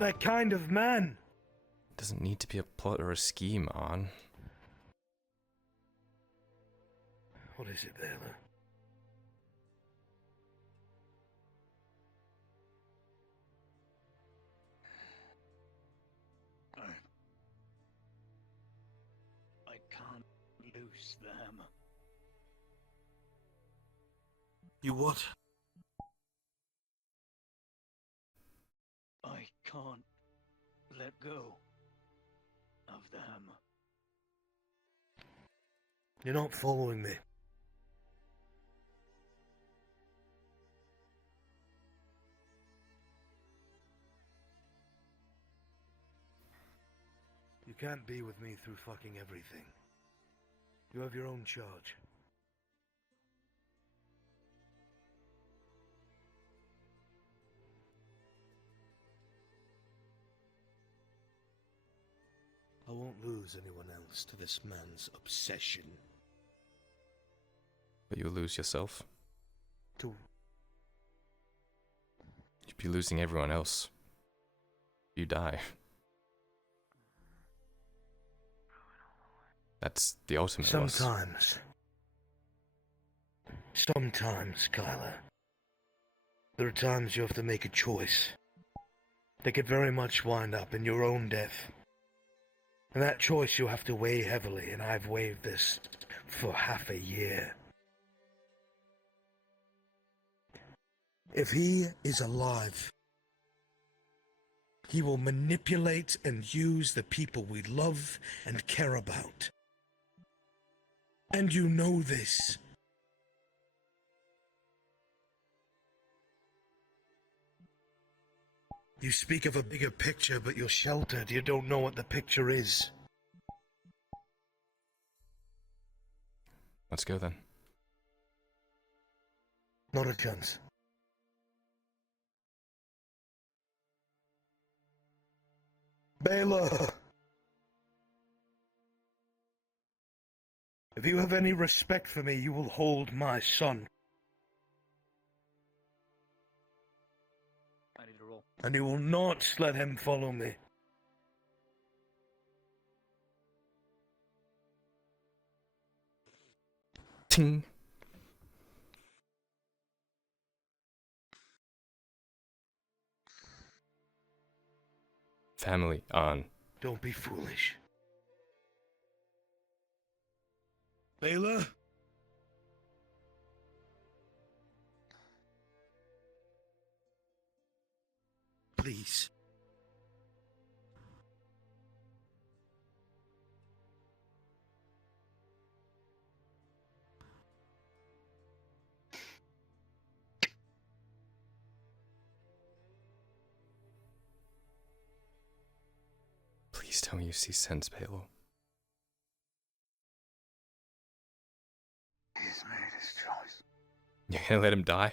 that kind of man. Doesn't need to be a plot or a scheme, on. What is it, Baylor? I can't loose the hammer. You what? I can't let go of the hammer. You're not following me. You can't be with me through fucking everything. You have your own charge. I won't lose anyone else to this man's obsession. But you'll lose yourself. To... You'd be losing everyone else. You die. That's the ultimate loss. Sometimes, Kyler. There are times you have to make a choice. That could very much wind up in your own death. And that choice you have to weigh heavily, and I've weighed this for half a year. If he is alive, he will manipulate and use the people we love and care about. And you know this. You speak of a bigger picture, but you're sheltered. You don't know what the picture is. Let's go then. Not a chance. Baylor! If you have any respect for me, you will hold my son. I need a roll. And you will not let him follow me. Ting. Family on. Don't be foolish. Baylor? Please. Please tell me you see sense, Palo. He's made his choice. You're gonna let him die?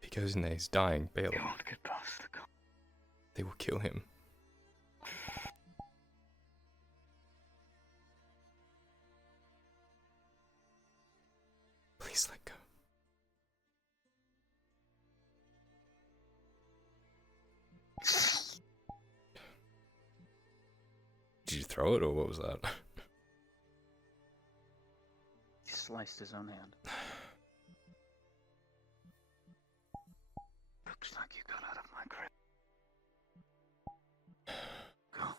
If he goes in there, he's dying, Bale. He won't get past the gun. They will kill him. Please let go. Did you throw it, or what was that? He sliced his own hand. Looks like you got out of my grip. Go.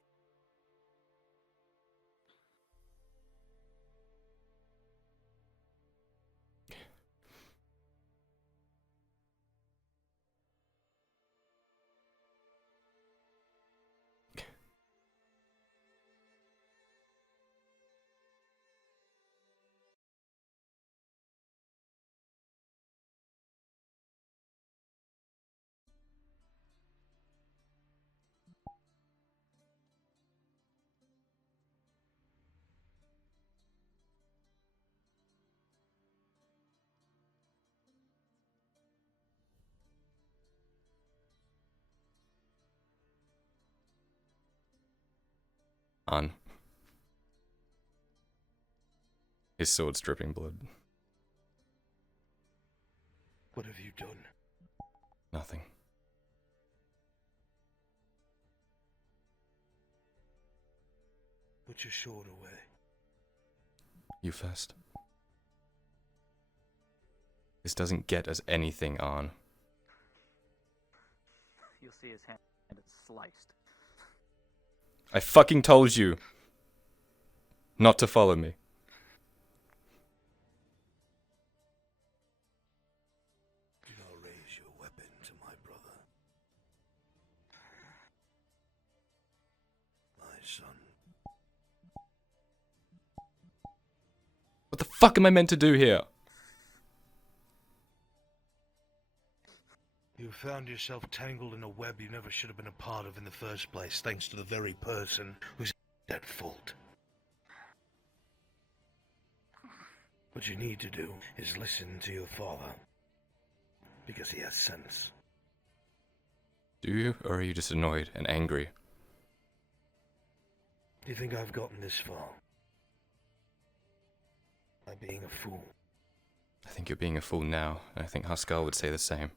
On. His sword's dripping blood. What have you done? Nothing. Put your sword away. You first. This doesn't get us anything on. You'll see his hand is sliced. I fucking told you not to follow me. Do not raise your weapon to my brother. My son. What the fuck am I meant to do here? You found yourself tangled in a web you never should have been a part of in the first place, thanks to the very person who's at fault. What you need to do is listen to your father, because he has sense. Do you, or are you just annoyed and angry? Do you think I've gotten this far? By being a fool? I think you're being a fool now, and I think Haskell would say the same.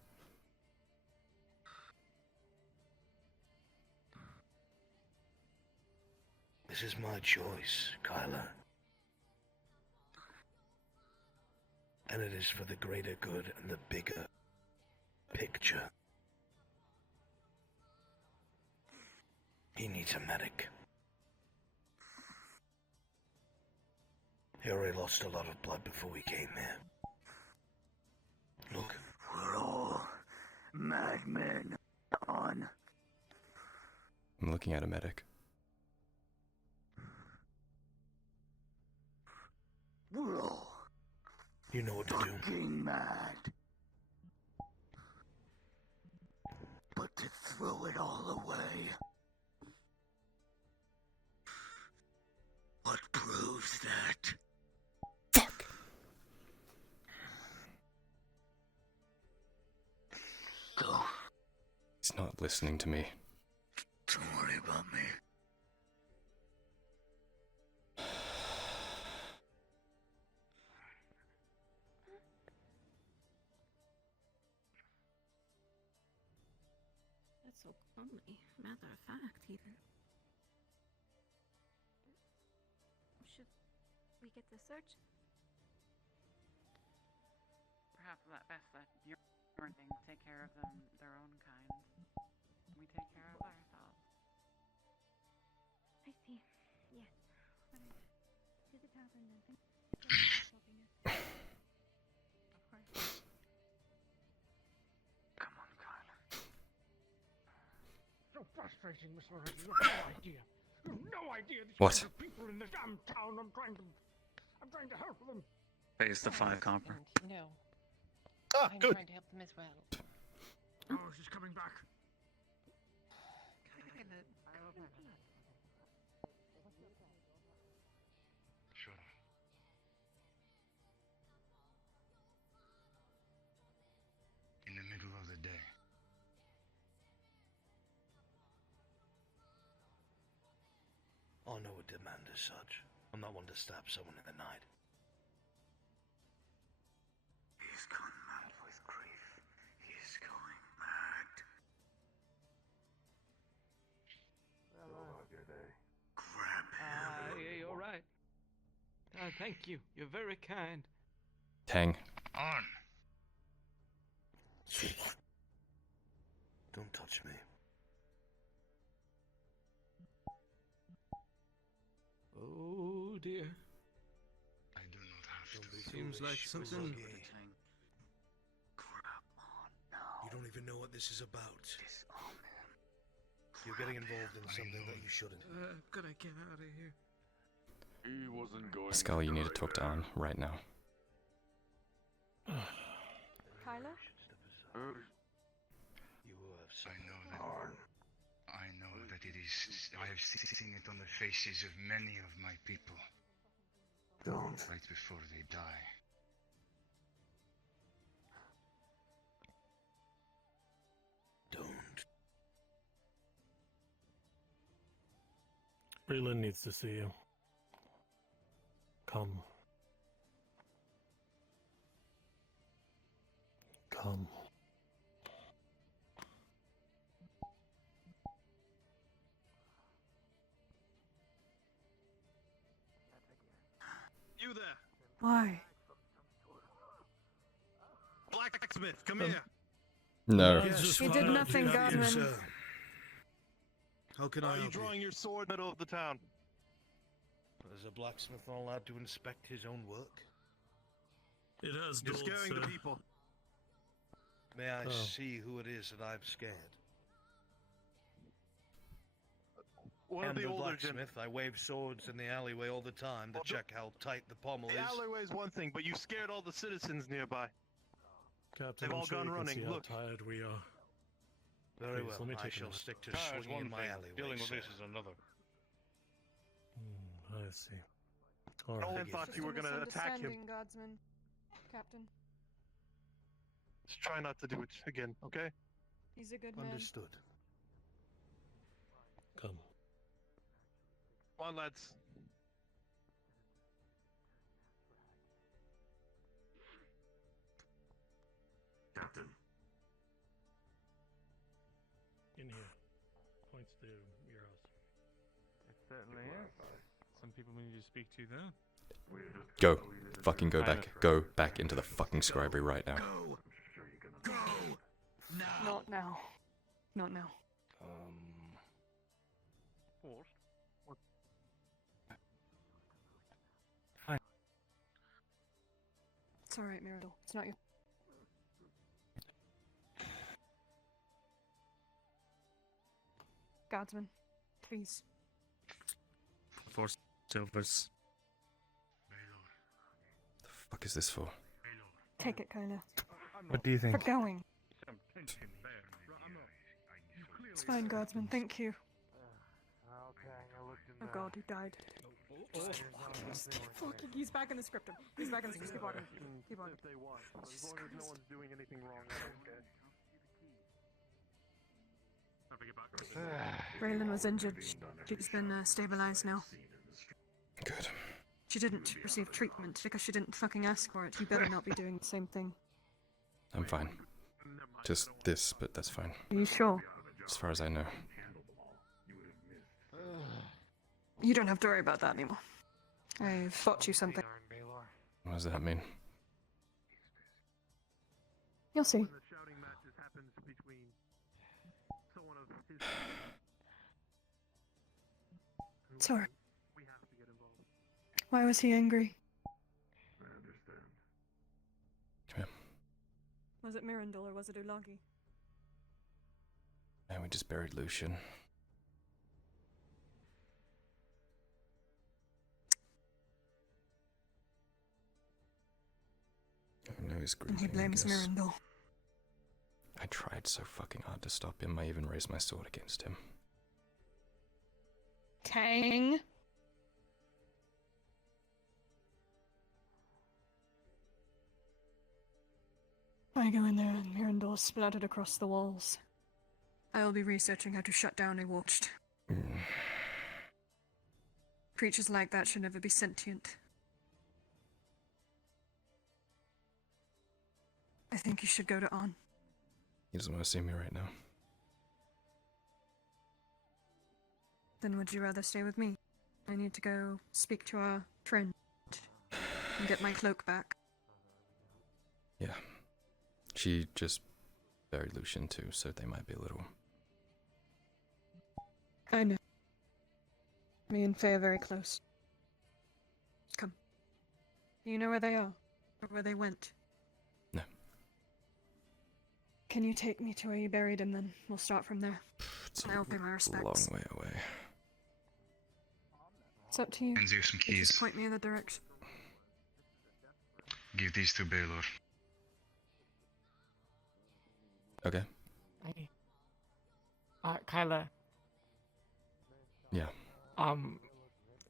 This is my choice, Kyler. And it is for the greater good and the bigger picture. He needs a medic. He already lost a lot of blood before we came here. Look. We're all madmen on. I'm looking at a medic. We're all You know what to do. fucking mad. But to throw it all away. What proves that? Fuck! Go. He's not listening to me. Don't worry about me. That's so calmly. Matter of fact, even. Should we get the search? Perhaps that best let your things take care of them their own kind. We take care of ourselves. I see. Yes. Alright. To the tavern then. Thank you for helping us. Of course. Come on, Kyler. So frustrating, Miss Loretta. You have no idea. You have no idea these What? kinds of people in this damn town. I'm trying to help them. Pays the 5 copper. No. Ah, I'm good. trying to help them as well. Oh, she's coming back. Sure. In the middle of the day. I know a demand as such. I'm not one to stab someone in the night. He's gone mad with grief. He's going mad. Grab him. Yeah, you're right. Thank you. You're very kind. Tang. On. Don't touch me. Oh dear. I do not have Don't to. be Seems foolish, like something- Woogie. Grab on now. You don't even know what this is about. Disarm him. You're getting involved in I something know. that you shouldn't. Gotta get out of here. He wasn't going Haskell, you need to die talk to there. Anne right now. Kyler? You have I something. know that it is. I have seen it on the faces of many of my people. Don't. Right before they die. Don't. Breland needs to see you. Come. Come. You there, Why? blacksmith, come here. No. He did nothing, Godwin. How can I Are you help drawing your sword middle of the town? Is a blacksmith not allowed to inspect his own work? It has You're scaring the people. May I Oh. see who it is that I've scared? One I'm of the the older blacksmith. I wave swords in the alleyway all the time to Well, check how tight the pommel The is. alleyway is one thing, but you scared all the citizens nearby. Captain, They've I'm all sure gone you can running. see how Look. tired we are. Very Please, well. let me I take a shall look. stick to Power is swinging one in my thing, alleyway. dealing with sir. this is another. I see. All No right. one thought you were going to attack him. Misunderstanding, Guardsman. Captain. Just try not to do it again, okay? He's a good man. Understood. Come. Come on, lads. Captain. In here. Points to your house. It certainly is. Some people we need to speak to there. Go. Fucking go back. Go back into the fucking scribery right now. Go! Not now. Not now. What? It's alright, Mirabel. It's not your... Guardsman, please. For silvers. The fuck is this for? Take it, Kyler. What do you We're think? going. It's fine, Guardsman. Thank you. Oh god, he died. Fucking, he's back in the script. He's back in the script. Keep walking. Keep walking. If they want. As long as no one's doing anything wrong, I'm okay. Raylan was injured. She's been stabilized now. Good. She didn't receive treatment because she didn't fucking ask for it. You better not be doing the same thing. I'm fine. Just this, but that's fine. Are you sure? As far as I know. You don't have to worry about that anymore. I've thought you something. What does that mean? You'll see. When the shouting matches happens between someone of his... Sorry. We have to get involved. Why was he angry? I understand. Come here. Was it Mirandol or was it Ulagi? And we just buried Lucian. I know he's grieving, And he blames I guess. Mirandol. I tried so fucking hard to stop him. I even raised my sword against him. Tang. I go in there and Mirandol splattered across the walls. I will be researching how to shut down a watched. Creatures like that should never be sentient. I think you should go to On. He doesn't want to see me right now. Then would you rather stay with me? I need to go speak to our friend and get my cloak back. Yeah. She just buried Lucian too, so they might be a little... I know. Me and Faye are very close. Come. Do you know where they are? Or where they went? No. Can you take me to where you buried him then? We'll start from there. It's I'll pay my a respects. long way away. It's up to you. Sends you some You keys. just point me in the direction. Give these to Baylor. Okay. Kyler. Yeah.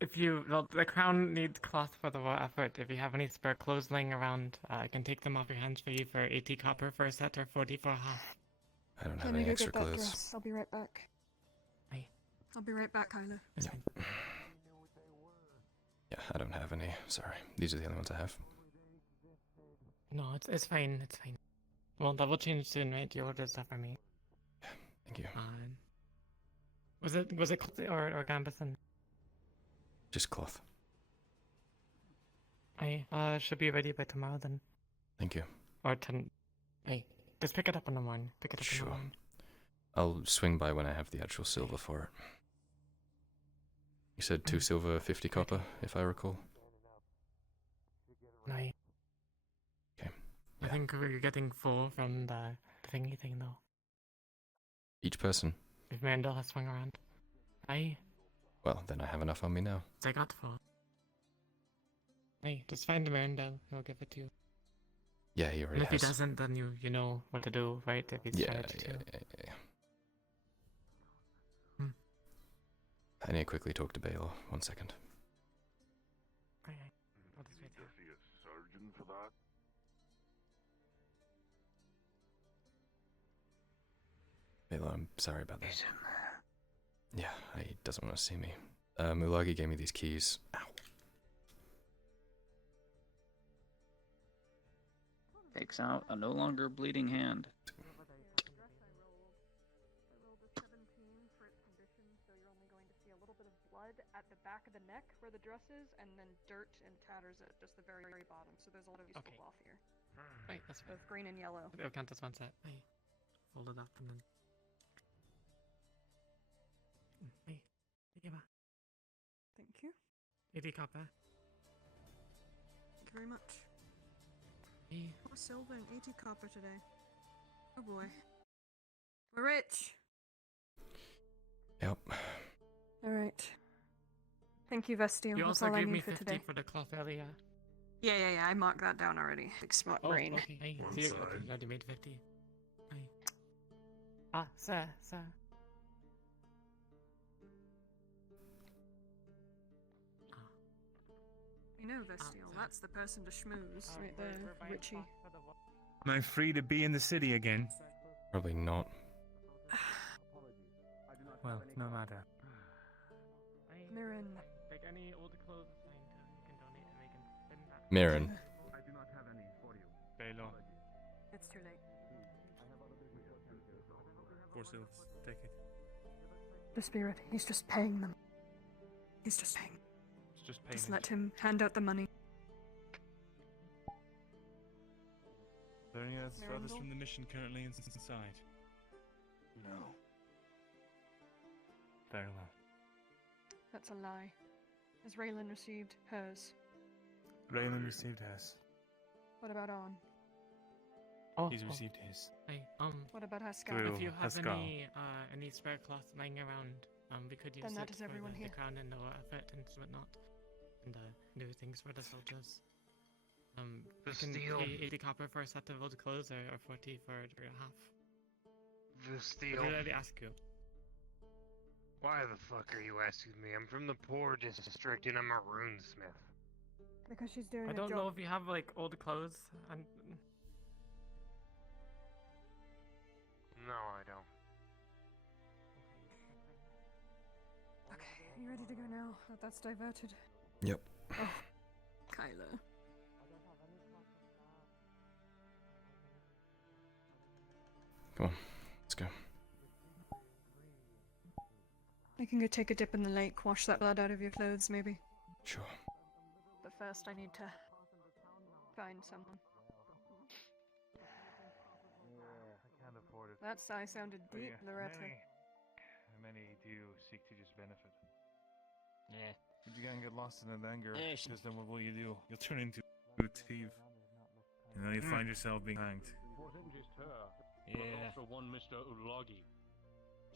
If you, well, the crown needs cloth for the war effort. If you have any spare clothes laying around, I can take them off your hands for you for 80 copper for a set or 40 for a half. I don't have Let me any go extra get that clothes. dress. I'll be right back. Aye. I'll be right back, Kyler. Yeah, I don't have any. Sorry. These are the only ones I have. No, it's fine. It's fine. Well, that will change soon, right? You ordered stuff for me. Thank you. Was it cloth or canvas? And Just cloth. I should be ready by tomorrow then. Thank you. Or hey, just pick it up in the morning. Pick it up in the morning. I'll swing by when I have the actual silver for it. You said 2 silver, 50 copper, if I recall. Aye. Okay. I think we're getting 4 from the thingy thing though. Each person? If Mandel has swung around. Aye. Well, then I have enough on me now. I got 4. Hey, just find Mandel. He'll give it to you. Yeah, he already And if has. he doesn't, then you know what to do, right? If he's tried to. Yeah. I need to quickly talk to Baylor. 1 second. Aye. I'll just wait here. See a surgeon for that? Baylor, I'm sorry about that. Yeah, he doesn't want to see me. Mulagi gave me these keys. Ow. Takes out a no longer bleeding hand. At the back of the neck where the dress is, and then dirt and tatters at just the very, very bottom. So there's a lot of useful cloth here. Right, that's fine. Both green and yellow. I'll count this one set. Hey, fold it up and then. Hey, take it back. Thank you. 80 copper. Thank you very much. Hey. 4 silver and 80 copper today. Oh boy. We're rich! Yep. Alright. Thank you, Vestial. You That's also all I gave me need for 50 today. for the cloth earlier. Yeah, I marked that down already. Big smart brain. Okay. Hey, so you already made 50. Hey. Ah, sir. You know, Vestial, that's the person to schmooze right there, Richie. Am I free to be in the city again? Probably not. Well, no matter. Mirren. Like any old clothes assigned to, you can donate and we can spin that. Mirren. I do not have any for you. Baylor. It's too late. 4 silvers. Take it. The spirit, he's just paying them. He's just paying. It's just payment. Just let him hand out the money. Is there anything else furthest Mirandel? from the mission currently inside? No. Very well. That's a lie. Has Raylan received hers? Raymond received his. What about On? He's received his. Hey, What about Haskell? Through if you have Haskell. any spare cloth lying around, we could use Then that it is for everyone the here. crown and the outfit and whatnot, and new things for the soldiers. We can pay 80 copper for a set of old clothes or 40 for a half. Vestiel. I already asked you. Why the fuck are you asking me? I'm from the poor district and I'm a runesmith. Because she's doing I a don't job. know if you have like old clothes and. No, I don't. Okay, are you ready to go now? That's diverted. Yep. Oh, Kyler. Come on, let's go. I can go take a dip in the lake, wash that blood out of your clothes, maybe. Sure. But first, I need to find someone. I can't afford it. That sigh sounded deep, Loretta. How many do you seek to just benefit? Yeah. But you can't get lost in that anger, Yeah, because then what will you do? You'll turn into a thief. And then you find yourself being hanged. It wasn't just her, Yeah. but also one Mr. Ulagi.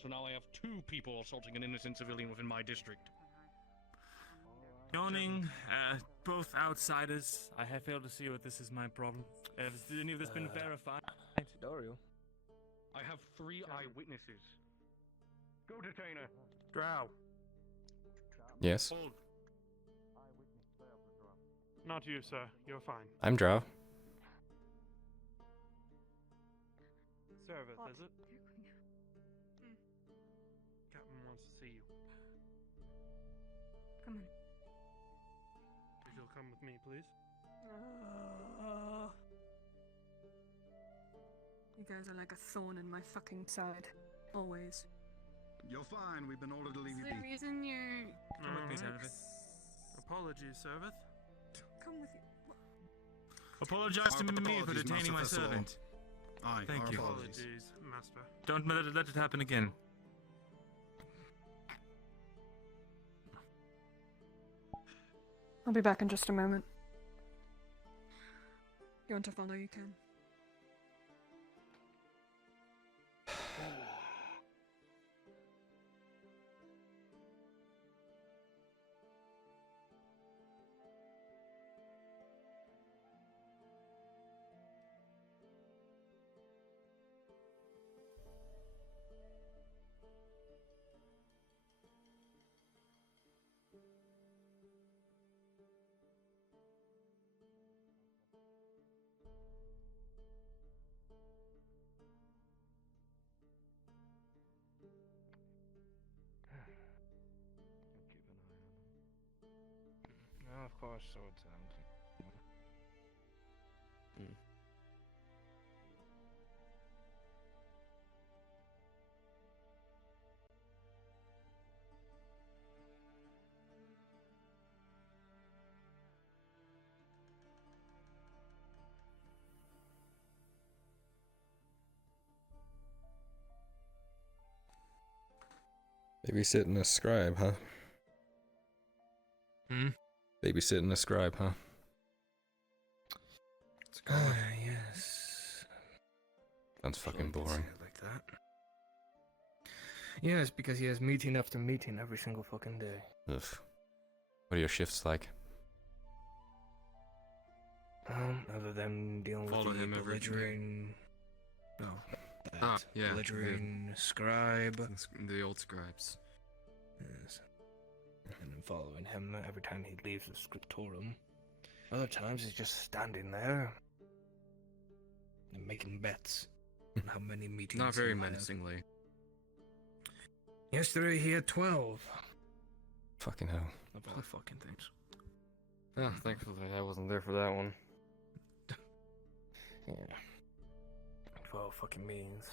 So now I have 2 people assaulting an innocent civilian within my district. Yawning, both outsiders. I have failed to see what this is my problem. Has any of this been verified? Dario. I have 3 eyewitnesses. Go detainer. Drow. Yes. Hold. Not you, sir. You're fine. I'm Drow. Service, What? is it? Captain wants to see you. Come on. If you'll come with me, please. You guys are like a thorn in my fucking side. Always. You're fine. We've been ordered to leave you The be. reason you're... Come with me, Alright. Serveth. Apologies, Serveth. Come with you. Apologize to Our me for apologies, detaining my Master Thessalon. servant. Aye, Thank our you. apologies. Master. Don't let it happen again. I'll be back in just a moment. You want to follow, you can. No, of course, sword sounds. Babysitting a scribe, huh? Hmm? Babysitting a scribe, huh? Yes. Sounds fucking boring. Like that. Yes, because he has meeting after meeting every single fucking day. Ugh. What are your shifts like? Other than dealing Follow with the him every belligerent... No. Yeah. Belligerent scribe. The old scribes. Yes. And then following him every time he leaves the scriptorium. Other times he's just standing there and making bets on how many meetings. Not very he'll have. menacingly. Yesterday he had 12. Fucking hell. Of all fucking things. Oh, thankfully I wasn't there for that one. Yeah. 12 fucking meetings.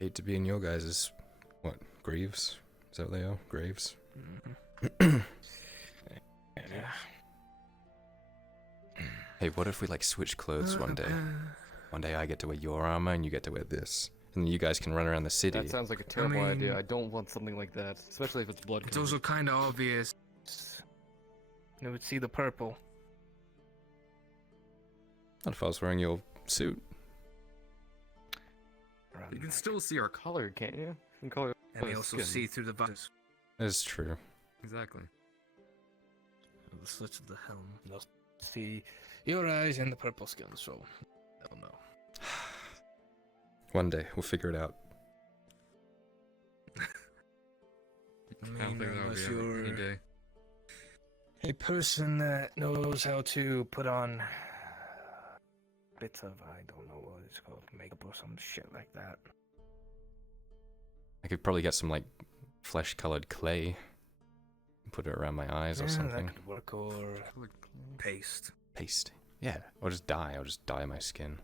Hate to be in your guys' what? Graves? Is that what they are? Graves? Yeah. Hey, what if we like switch clothes one day? One day I get to wear your armor and you get to wear this. And then you guys can run around the city. That sounds like a terrible idea. I don't want something like that, especially if it's blood. It's also kind of obvious. You would see the purple. Not if I was wearing your suit. You can still see our color, can't you? You can color And we also see through the visors. That's true. Exactly. The slits of the helm. They'll see your eyes and the purple skin, so they'll know. One day, we'll figure it out. I I don't think that'll unless be you're any day. a person that knows how to put on bits of, I don't know what it's called, makeup or some shit like that. I could probably get some like flesh-colored clay and put it around my eyes or something. That could work, or paste. Paste. Yeah, or just dye. I'll just dye my skin.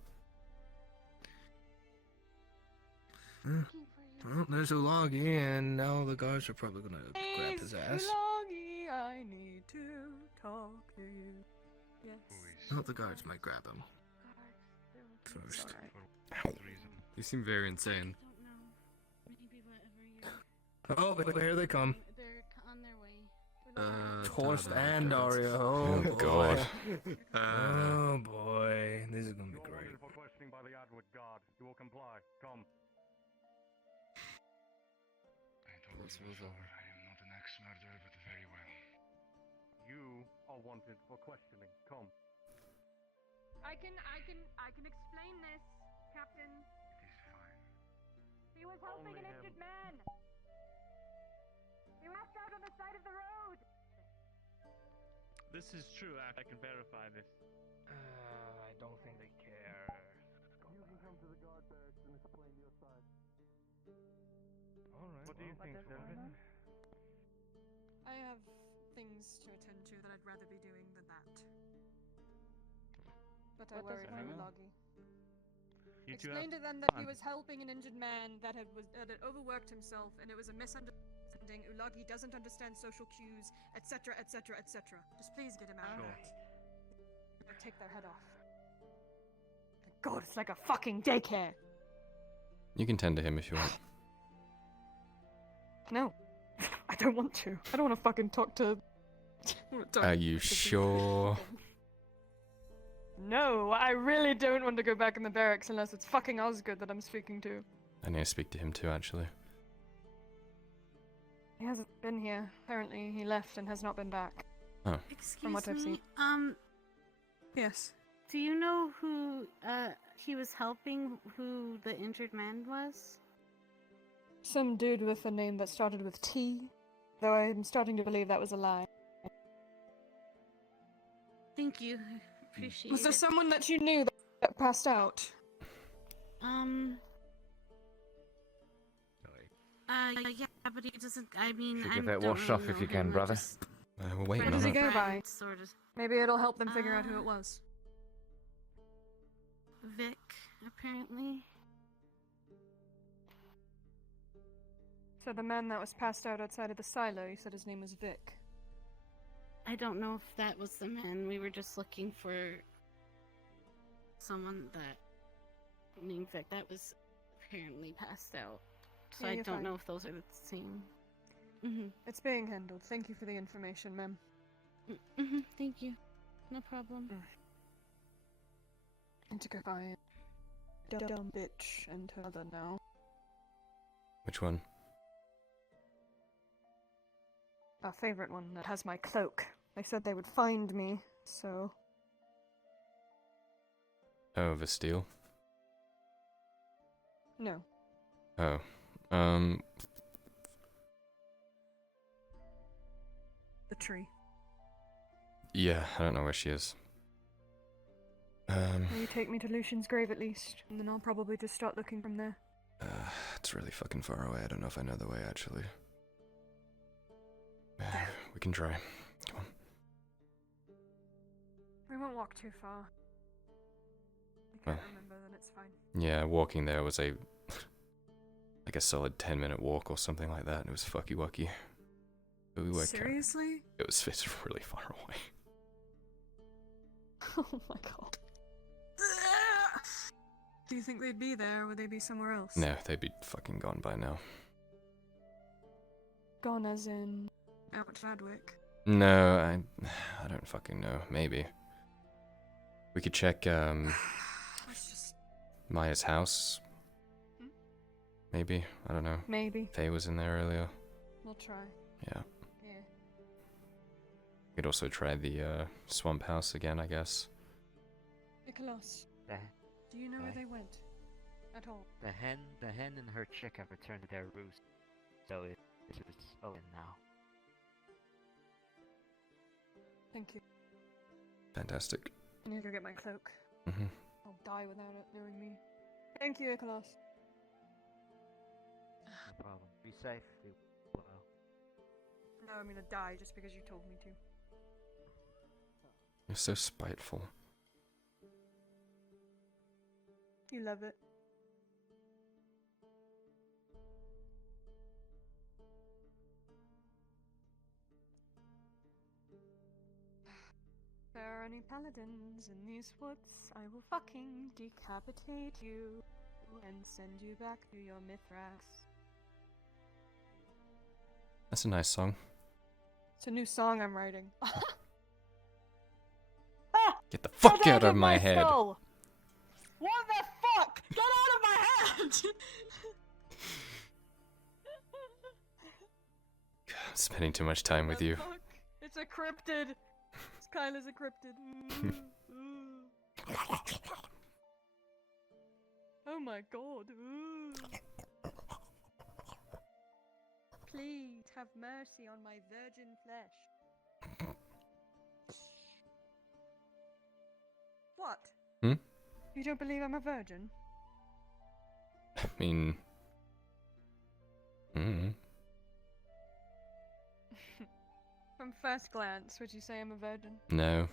Well, there's Ulagi, and now the guards are probably gonna grab his ass. Ulagi, I need to talk to you. Yes. Well, the guards might grab him first. You seem very insane. Oh, but here they come. They're on their way. Torst and Dario. Oh, Oh, God. Oh boy, this is gonna be great. For questioning by the Adwood Guard. You will comply. Come. I told you before, I am not an ex-murderer, but very well. You are wanted for questioning. Come. I can explain this, Captain. It is fine. He was helping an injured man. He left out on the side of the road. This is true. I can verify this. I don't think they care. You can come to the guard barracks and explain your side. Alright. What do you think, Servant? I have things to attend to that I'd rather be doing than that. But I What does worried it for mean? Ulagi. You two Explained to have them that he fun. was helping an injured man that had overworked himself, and it was a misunderstanding. Ulagi doesn't understand social cues, etc., etc., etc. Just please get him out of Sure. that. Or take their head off. God, it's like a fucking daycare. You can tend to him if you want. No, I don't want to. I don't want to fucking talk to. Are you sure? No, I really don't want to go back in the barracks unless it's fucking Osgood that I'm speaking to. I need to speak to him too, actually. He hasn't been here. Apparently, he left and has not been back. Oh. From what I've Excuse seen. me. Yes. Do you know who he was helping? Who the injured man was? Some dude with a name that started with T. Though I'm starting to believe that was a lie. Thank you. Appreciate Was there it. someone that you knew that passed out? Yeah, but he doesn't. I mean, Should I get that don't washed really off know if you him, can, I brother. just- We're waiting Where on does he it. go by? Sort of. Maybe it'll help them figure out who it was. Vic, apparently. So the man that was passed out outside of the silo, you said his name was Vic. I don't know if that was the man. We were just looking for someone that named Vic that was apparently passed out. So Yeah, I you're don't fine. know if those are the same. It's being handled. Thank you for the information, ma'am. Thank you. No problem. Need to go find dumb bitch and her mother now. Which one? Our favorite one that has my cloak. They said they would find me, so... Oh, the steel? No. Oh. The tree. Yeah, I don't know where she is. Will you take me to Lucian's grave at least? And then I'll probably just start looking from there. It's really fucking far away. I don't know if I know the way, actually. We can try. Come on. We won't walk too far. I can't remember, then it's fine. Yeah, walking there was like a solid 10-minute walk or something like that, and it was fucky wucky. But we were Seriously? It's really far away. Oh my god. Do you think they'd be there, or would they be somewhere else? No, they'd be fucking gone by now. Gone as in... out Chadwick. No, I don't fucking know. Maybe. We could check, Maya's house. Maybe. I don't know. Maybe. Faye was in there earlier. We'll try. Yeah. Yeah. We could also try the, swamp house again, I guess. Nicholas, do you know where they went? At all? The hen and her chick have returned to their roost, so it's open now. Thank you. Fantastic. I need to go get my cloak. Mm-hmm. I'll die without it, knowing me. Thank you, Nicholas. No problem. Be safe. We will. No, I'm gonna die just because you told me to. You're so spiteful. You love it. If there are any paladins in these woods, I will fucking decapitate you and send you back to your Mithras. That's a nice song. It's a new song I'm writing. Get the fuck out of my head. Skull. What the fuck? Get out of my head! I'm spending too much time with you. Fuck? It's a cryptid. Kyler's a cryptid. Oh my god. Please have mercy on my virgin flesh. What? Hmm? You don't believe I'm a virgin? I mean... From first glance, would you say I'm a virgin? No.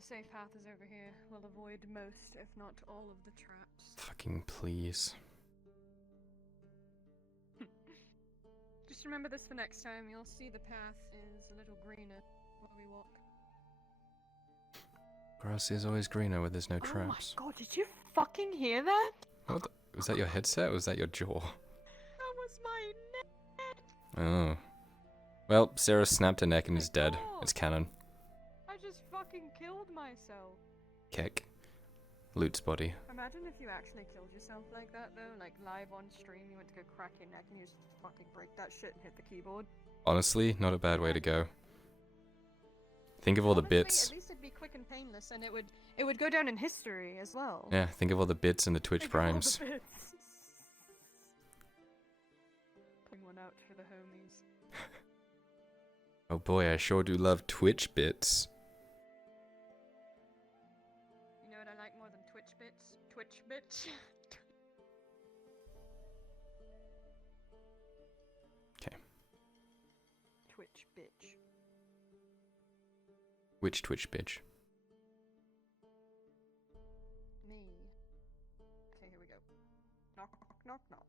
The safe path is over here. We'll avoid most, if not all, of the traps. Fucking please. Just remember this for next time. You'll see the path is a little greener where we walk. Grass is always greener where there's no traps. Oh my god, did you fucking hear that? What the, was that your headset or was that your jaw? That was my neck! Oh. Well, Sarah snapped her neck and is dead. It's canon. I just fucking killed myself. Keck. Lute's body. Imagine if you actually killed yourself like that, though. Like, live on stream, you went to go crack your neck and you just fucking break that shit and hit the keyboard. Honestly, not a bad way to go. Think of all the bits. At least it'd be quick and painless, and it would go down in history as well. Yeah, think of all the bits in the Twitch primes. Putting one out for the homies. Oh boy, I sure do love Twitch bits. You know what I like more than Twitch bits? Twitch bits. Okay. Twitch bitch. Which Twitch bitch? Me. Okay, here we go. Knock, knock, knock.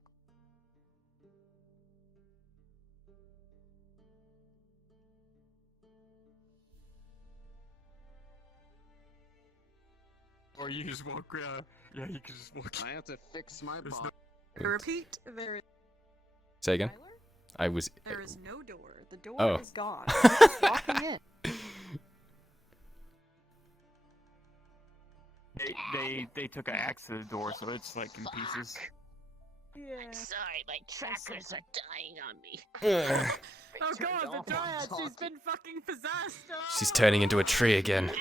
Or you just walk, yeah, you can just walk. I have to fix my box. Repeat, there is... Say again? I was... There is no door. The door Oh. is gone. You're just walking in. They took an axe to the door, so it's like in pieces. Yeah. I'm sorry, my trackers are dying on me. Oh god, the dryad, she's been fucking possessed! Oh! She's turning into a tree again.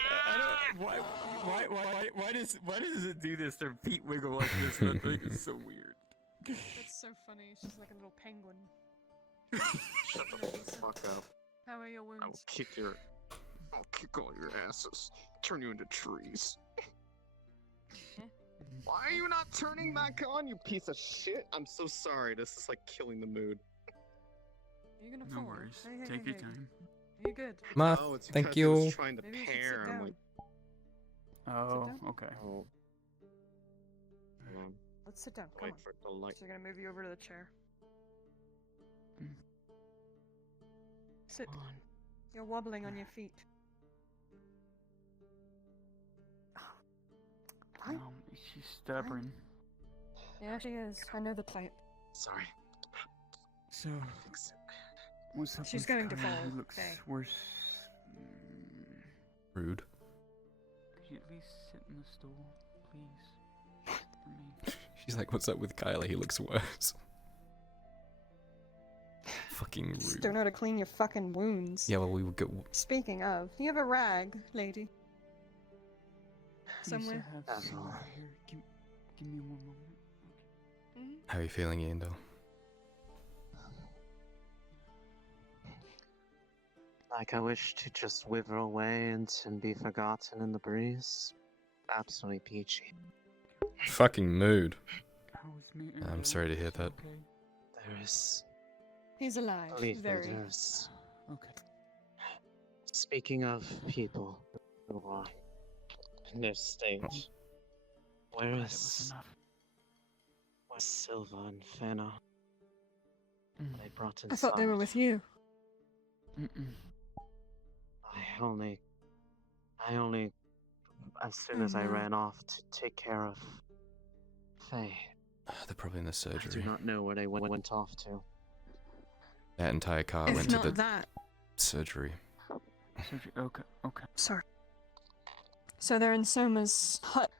Why does it do this? Their feet wiggle like this. That thing is so weird. That's so funny. She's like a little penguin. Shut the fuck up. How are your wounds? I'll kick all your asses. Turn you into trees. Why are you not turning back on, you piece of shit? I'm so sorry. This is like killing the mood. You're gonna No fall. worries. Hey, Take your hey. time. You good? Ma, Oh, it's thank because you. It was trying to Maybe you should sit pair. I'm down. like, Oh, okay. oh. Let's sit down. Come Wait on. for the light. She's gonna move you over to the chair. Sit. You're wobbling on your feet. What? She's stubborn. Yeah, she is. I know the type. Sorry. So, what's up She's with going to Kyler? fall, He looks Faye. worse. Rude. Could you at least sit in the stool, please? For me. She's like, what's up with Kyler? He looks worse. Fucking Just rude. don't know how to clean your fucking wounds. Yeah, well, we would go... Speaking of, you have a rag, lady. Somewhere. Yes, I have some here. Give me one moment. How are you feeling, Yandel? Like I wish to just wither away and be forgotten in the breeze. Absolutely peachy. Fucking mood. How's me? I'm sorry to hear that. There is... He's alive. Believe me, Very. there's... Okay. Speaking of people who are in this state, where is... Where's Silva and Fena? They brought inside. I thought they were with you. I only, as soon as I no. ran off to take care of Faye. They're probably in the I surgery. do not know where they went off to. That entire car If went to not the that. surgery. Okay. Sorry. So they're in Soma's hut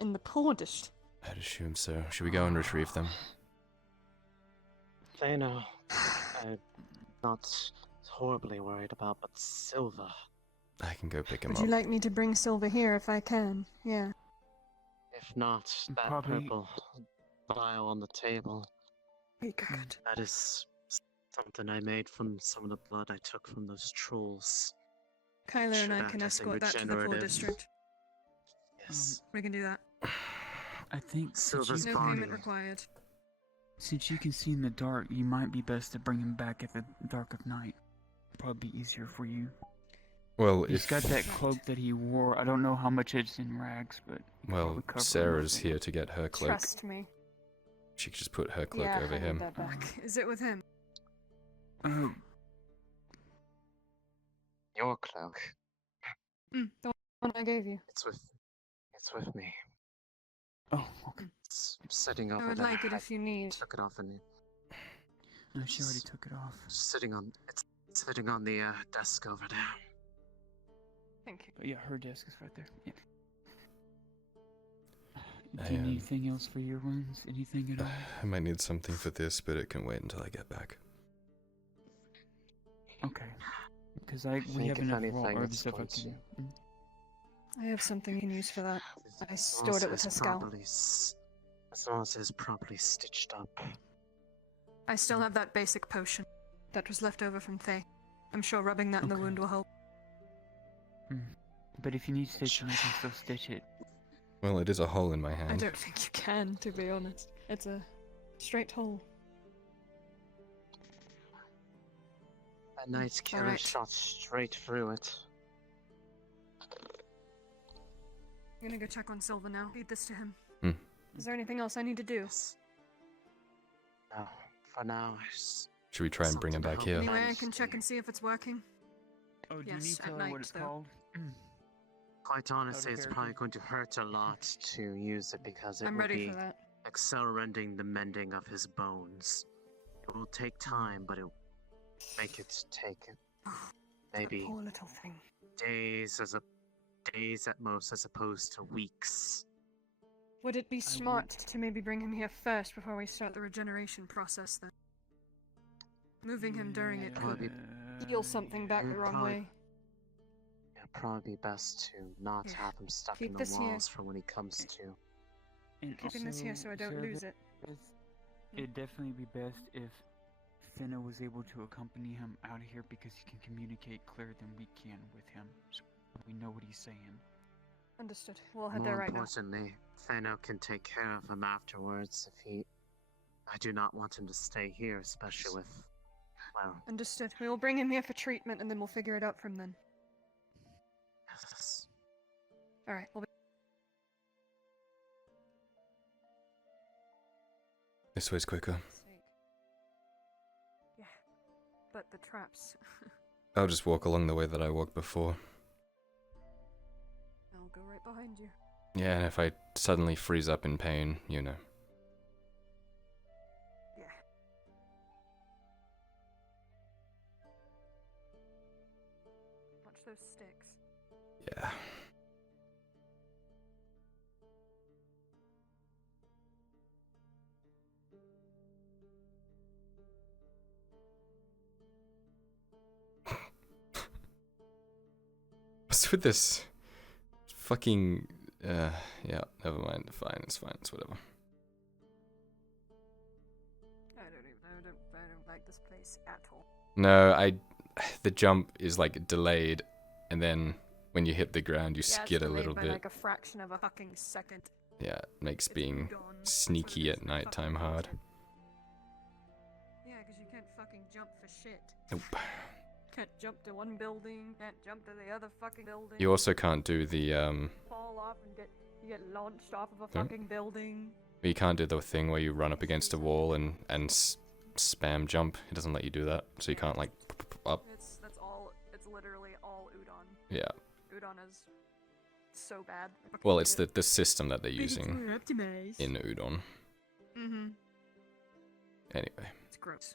in the Poor District. I'd assume so. Should we go and retrieve them? Fena, I'm not horribly worried about, but Silva. I can go pick him Would up. you like me to bring Silver here if I can? Yeah. If not, that Probably- purple vial on the table. Be good. That is something I made from some of the blood I took from those trolls. Kyler Should and I act can as a escort that to the Poor regenerative. District. Yes. We can do that. I think Silver's No body. payment required. since you can see in the dark, you might be best to bring him back at the dark of night. Probably be easier for you. Well, He's if got that cloak that he wore. I don't know how much it's in rags, but well, Sarah's here to get her cloak. Trust me. She could just put her cloak Yeah, over I need him. that back. Is it with him? Your cloak. The one I gave you. It's with me. Oh, okay. It's sitting over I would there. like it if you need. Took it off and No, she already took it off. it's sitting on the desk over there. Thank you. But yeah, her desk is right there. Yeah. Do you need anything else for your wounds? Anything at all? I might need something for this, but it can wait until I get back. Okay. Because we think have if enough raw anything, herbs it's stuff I going can. I have something you can use for that. I As stored long it with as her it's skull. as long as it's properly stitched up. I still have that basic potion that was left over from Faye. I'm sure rubbing that in the wound will help. But if you need stitching, I can still stitch it. Well, it is a hole in my hand. I don't think you can, to be honest. It's a straight hole. A night killer Alright. shot straight through it. I'm gonna go check on Silva now. Feed this to him. Hmm. Is there anything else I need to do? No, for now, Should we try and bring him back here? Anyway, I can check and see if it's working. Oh, do Yes, you need to at tell her night, what it's though. called? Quite honestly, it's character. probably going to hurt a lot to use it because it I'm will ready be for that. accelerating the mending of his bones. It will take time, but it will make it take maybe Poor little thing. days at most, as opposed to weeks. Would it be smart to maybe bring him here first before we start the regeneration process then? Moving him during it could heal something back the wrong way. It'd probably be best to not Yeah. have him stuck Keep in the this here. walls for when he comes to. And Keeping this here so I don't Sarah, lose it. It'd definitely be best if Finna was able to accompany him out of here because he can communicate clearer than we can with him. So we know what he's saying. Understood. We'll head More there right now. importantly, Thano can take care of him afterwards I do not want him to stay here, especially with, well, Understood. We will bring him here for treatment and then we'll figure it out from then. yes. Alright, we'll be This way's quicker. Yeah. But the traps. I'll just walk along the way that I walked before. I'll go right behind you. Yeah, and if I suddenly freeze up in pain, you know. Yeah. Watch those sticks. Yeah. What's with this fucking yeah, never mind. Fine, it's whatever. I don't like this place at all. No, the jump is like delayed, and then when you hit the ground, you Yeah, it's skid a delayed little by bit. like a fraction of a fucking second. Yeah, it makes being sneaky at nighttime hard. Yeah, because you can't fucking jump for shit. Nope. Can't jump to one building, can't jump to the other fucking building. You also can't do the fall off and you get launched off of a Nope. fucking building. you can't do the thing where you run up against a wall and spam jump. It doesn't let you do that, so you can't like up. It's literally all Udon. Yeah. Udon is so bad. Well, it's the system that they're But it's using more optimized. in Udon. Mm-hmm. Anyway. It's gross.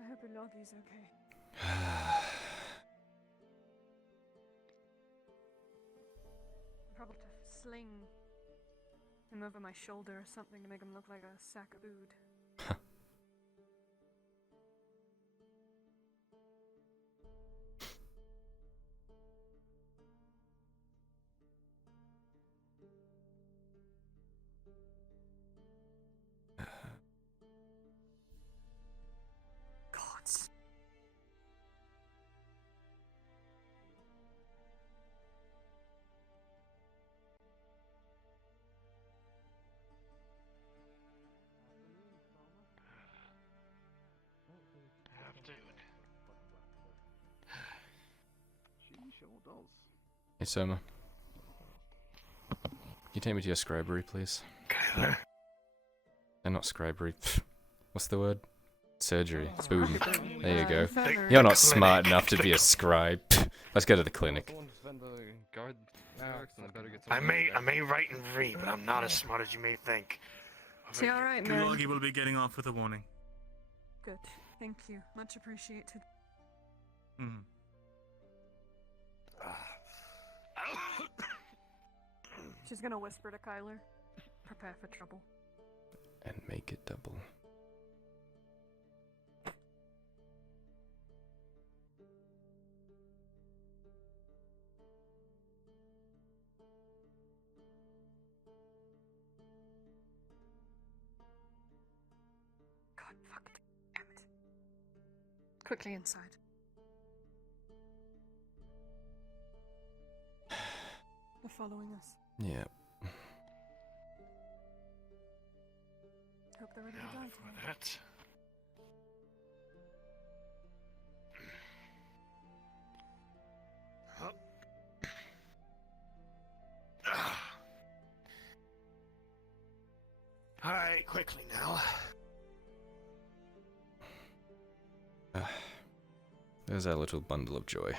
I hope Logi's okay. Probably to sling him over my shoulder or something to make him look like a sack of food. Gods. spells. Hey, Soma. Can you take me to your scribery, please? Kyler. Not scribery. What's the word? Surgery. Boom. Surgery. There you go. Veterinary. You're not Clinic. smart enough to be a scribe. Let's go to the clinic. I may write and read, but I'm not as smart as you may think. See, all right, man. Kulagi will be getting off with a warning. Good. Thank you. Much appreciated. Mm. She's gonna whisper to Kyler. Prepare for trouble. And make it double. God, fuck. Damn it. Quickly inside. They're following us. Yeah. Hope they're ready to die today. That. All right, quickly now. There's our little bundle of joy.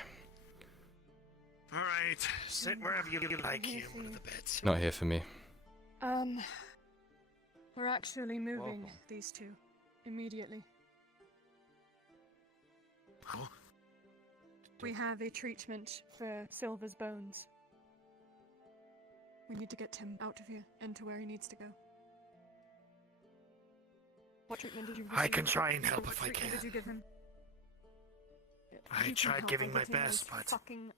All right, sit wherever you like here, one of the beds. Not here for me. We're actually moving these two immediately. Oh. We have a treatment for Silver's bones. We need to get him out of here and to where he needs to go. What treatment did you receive? I can try and help What if I treatment can. Did you give him? I You can tried help giving by my getting best, those but fucking...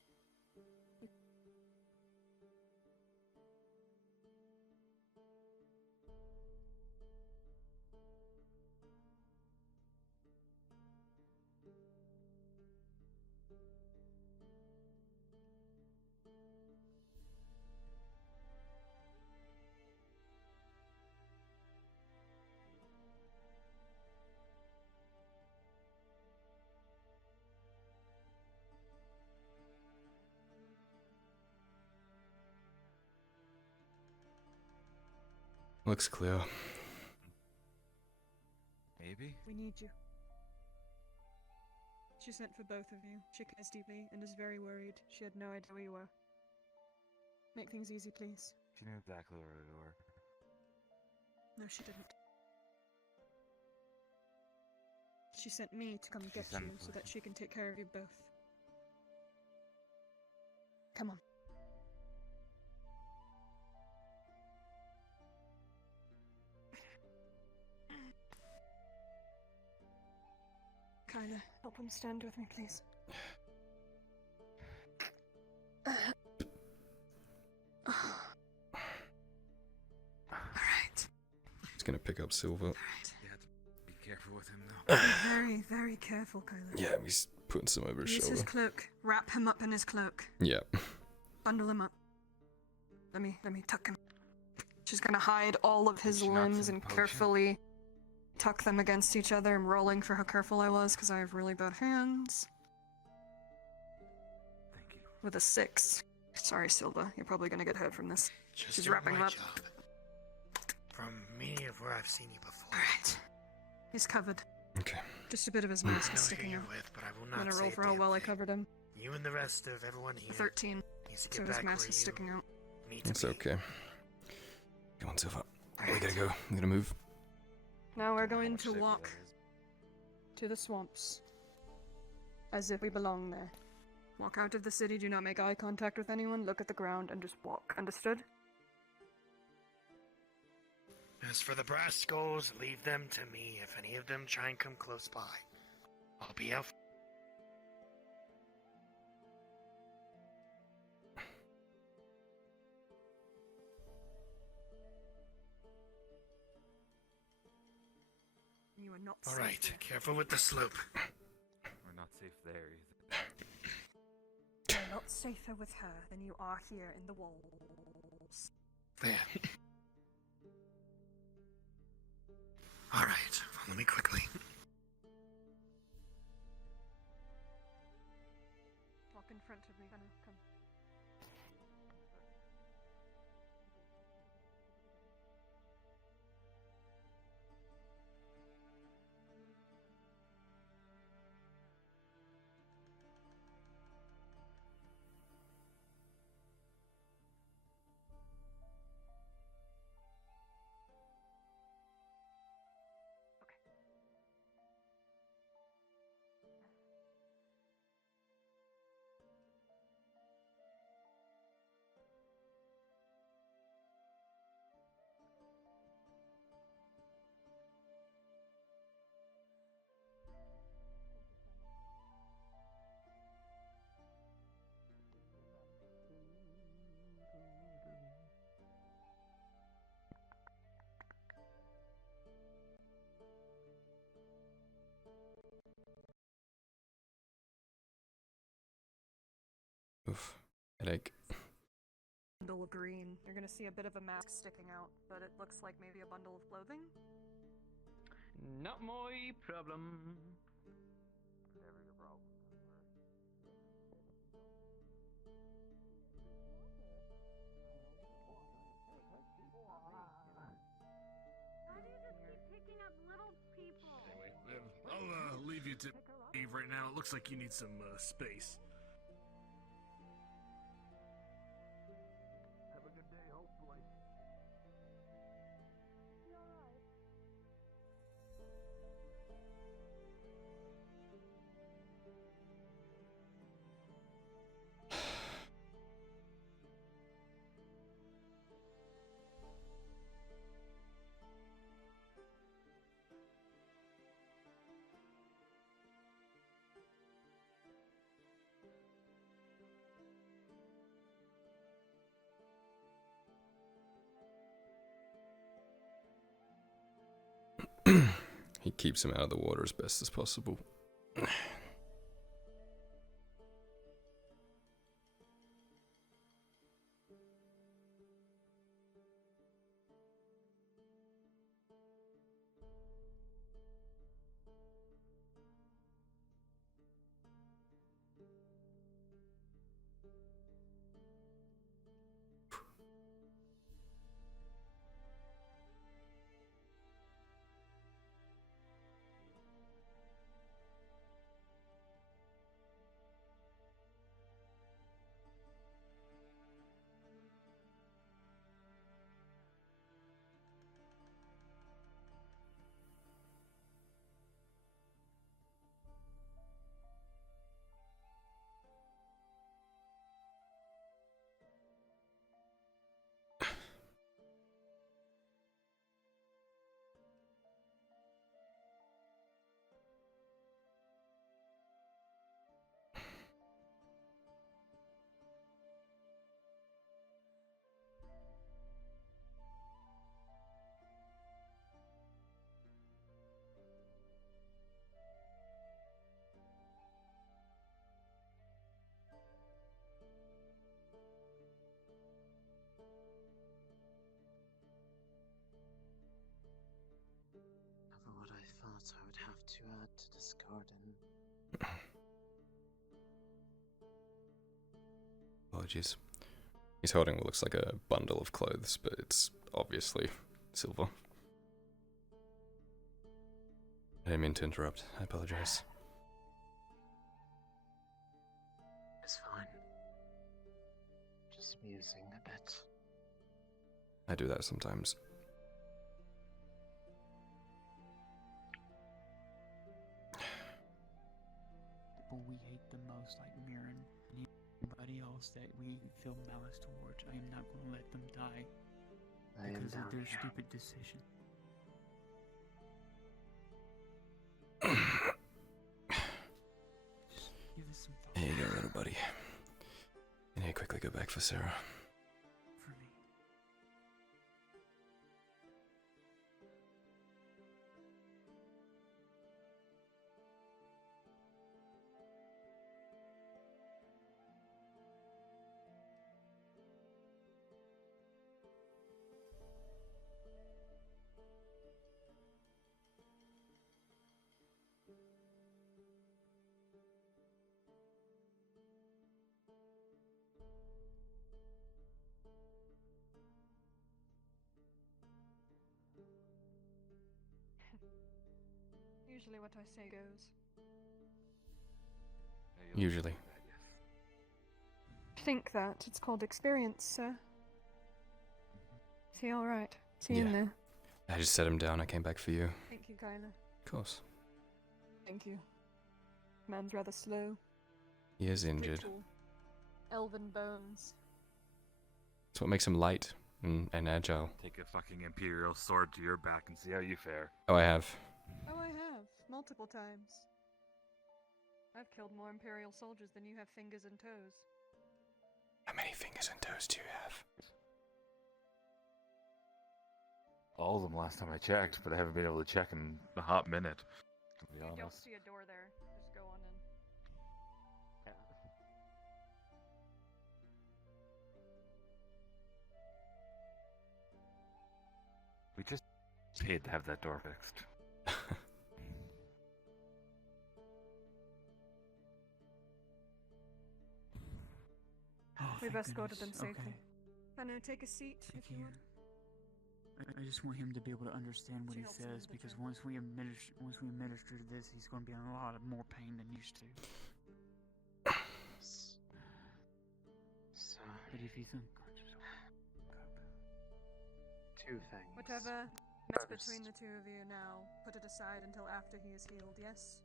Looks clear. Maybe? We need you. She sent for both of you. She cares deeply and is very worried. She had no idea where you were. Make things easy, please. She knew exactly where we were. No, she didn't. She sent me to come get sent you so that she can take care of you both. Come on. Kyler, help him stand with me, please. Alright. He's gonna pick up Silver. You have to be careful with him, though. Very, very careful, Kyler. Yeah, he's putting some over his Use shoulder. his cloak. Wrap him up in his cloak. Yeah. Bundle him up. Let me tuck him. She's gonna hide all of his limbs and carefully tuck them against each other. I'm rolling for how careful I was because I have really bad hands. Thank you. With a 6. Sorry, Silva. You're probably gonna get hurt from this. just She's doing wrapping him my up. job. From many of where I've seen you before. Alright. He's covered. Okay. Just a bit of his I mask know is who sticking you're out. with, but I will I'm not gonna say roll a for how damn well I thing. covered him. You and the rest of everyone here 13. needs to So get his back mask where is you sticking out. need to It's be. okay. Come on, Silver. We gotta go. We gotta move. Now we're going much to safer walk that is. to the swamps. As if we belong there. Walk out of the city, do not make eye contact with anyone, look at the ground, and just walk. Understood? As for the brass skulls, leave them to me. If any of them try and come close by, I'll be out. You are not All safe right, there. careful with the slope. We're not safe there either. You're not safer with her than you are here in the walls. There. All right, follow me quickly. Walk in front of me. Come. Oof. Headache. Bundle of green. You're gonna see a bit of a mask sticking out, but it looks like maybe a bundle of clothing. Not my problem. Anyway, I'll leave you to Eve right now. It looks like you need some space. Have a good day, hopefully. He keeps him out of the water as best as possible. Never what I thought I would have to add to this garden. Apologies. He's holding what looks like a bundle of clothes, but it's obviously silver. I didn't mean to interrupt. I apologize. It's fine. Just musing a bit. I do that sometimes. People we hate the most, like Mirren, and anybody else that we feel malice towards, I am not going to let them die because of their stupid decision. Just give us some thought. There you go, little buddy. And here, quickly go back for Sarah. For me. Usually what I say goes. Usually. Think that. It's called experience, sir. See, alright. See you in there. I just set him down. I came back for you. Thank you, Kyler. Of course. Thank you. Man's rather slow. He is injured. Brutal. Elven bones. That's what makes him light and agile. Take a fucking Imperial sword to your back and see how you fare. Oh, I have. Oh, I have. Multiple times. I've killed more Imperial soldiers than you have fingers and toes. How many fingers and toes do you have? All of them last time I checked, but I haven't been able to check in a hot minute, to be You don't honest. see a door there. Just go on in. We just paid to have that door fixed. We best go to goodness, them safely. okay. Fenno, take a seat if you would. I just want him to be able to understand what She he helps him says, with the because job. once we administer this, he's going to be in a lot of more pain than used to. So, But if he's unconscious, two things. Whatever mess First. between the two of you now, put it aside until after he is healed, yes?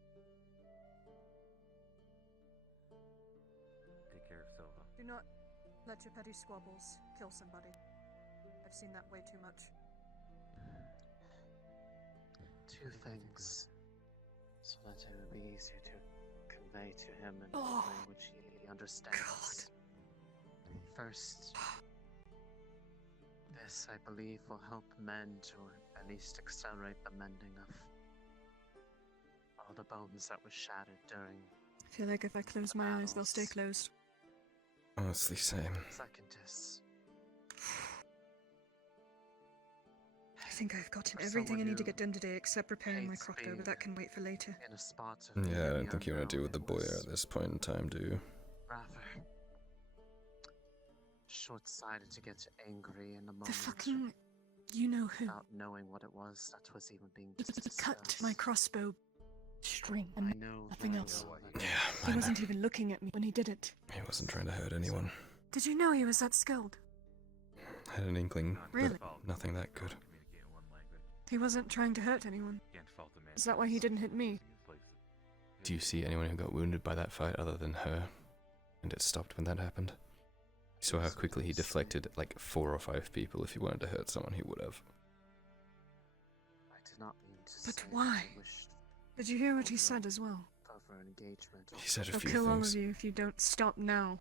Take care of Silva. Do not let your petty squabbles kill somebody. I've seen that way too much. Two things, so that it would be easier to convey to him in a Oh, language he understands. First, this, I believe, will help mend, or at least accelerate the mending of all the bones that were shattered during. I feel like if I close my eyes, they'll stay closed. Honestly, same. Second is, I think I've gotten For everything I someone need to who get done today except repairing my hates crossbow, being but that can wait for later. in a spot of Yeah, I the don't think you want to deal with the unknown, boy it was at this point in time, do you? rather short-sighted to get angry in a moment. The fucking... you know who. Without knowing what it was that was even being He discussed. cut my crossbow string and I know nothing that else. Yeah, He wasn't even looking at me when he did it. He wasn't trying to hurt anyone. Did you know he was that skilled? Had an inkling, Really? but nothing that good. He wasn't trying to hurt anyone. Is that why he didn't hit me? Do you see anyone who got wounded by that fight other than her? And it stopped when that happened? You saw how quickly he deflected like 4 or 5 people. If he wanted to hurt someone, he would have. I did not mean to But say that why? I wished Did you hear what he said as well? over an engagement. He said a I'll few kill all things. of you if you don't stop now.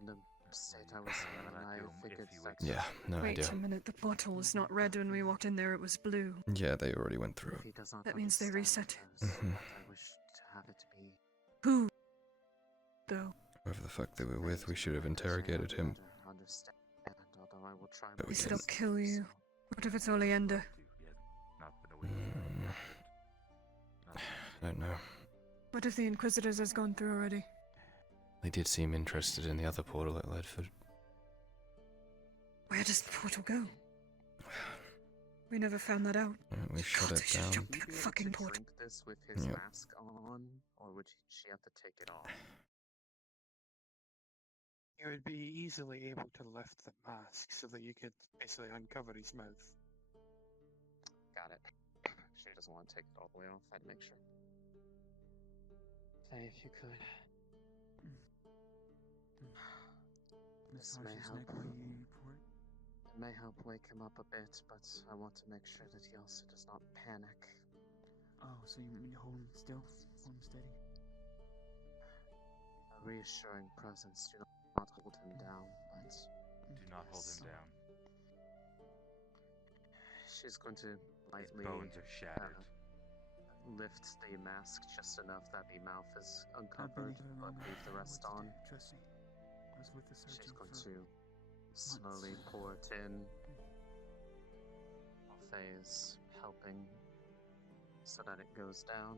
In the state I was in, I figured that... Yeah, no Wait idea. a minute, the portal was not red when we walked in there, it was blue. Yeah, they already went through If it. he does not That means they reset. Mhm. I wish to have it be... Who? Though. Whoever the fuck they were with, we should have interrogated him. Understand, although I will try But my we He said didn't. I'll kill you. What if it's Oleander? I don't know. What if the Inquisitors has gone through already? They did seem interested in the other portal at Ledford. Where does the portal go? We never found that out. We shut God, it I should down. jump that fucking portal. drink this with his Yep. mask on, or would she have to take it off? You would be easily able to lift the mask so that you could basically uncover his mouth. Got it. She doesn't want to take it all the way off. I'd make sure. Say if you could. This may massage his help. neck while you pour it. It may help wake him up a bit, but I want to make sure that he also does not panic. Oh, so you want me to hold him still? Hold him steady? A reassuring presence. Do not hold him down, but... Do not hold him down. She's going to lightly... His bones are shattered. Lift the mask just enough that the mouth is uncovered, but leave the rest on. Trust me. I was with the surgeon She's going for to slowly pour it in. Althea is helping so that it goes down.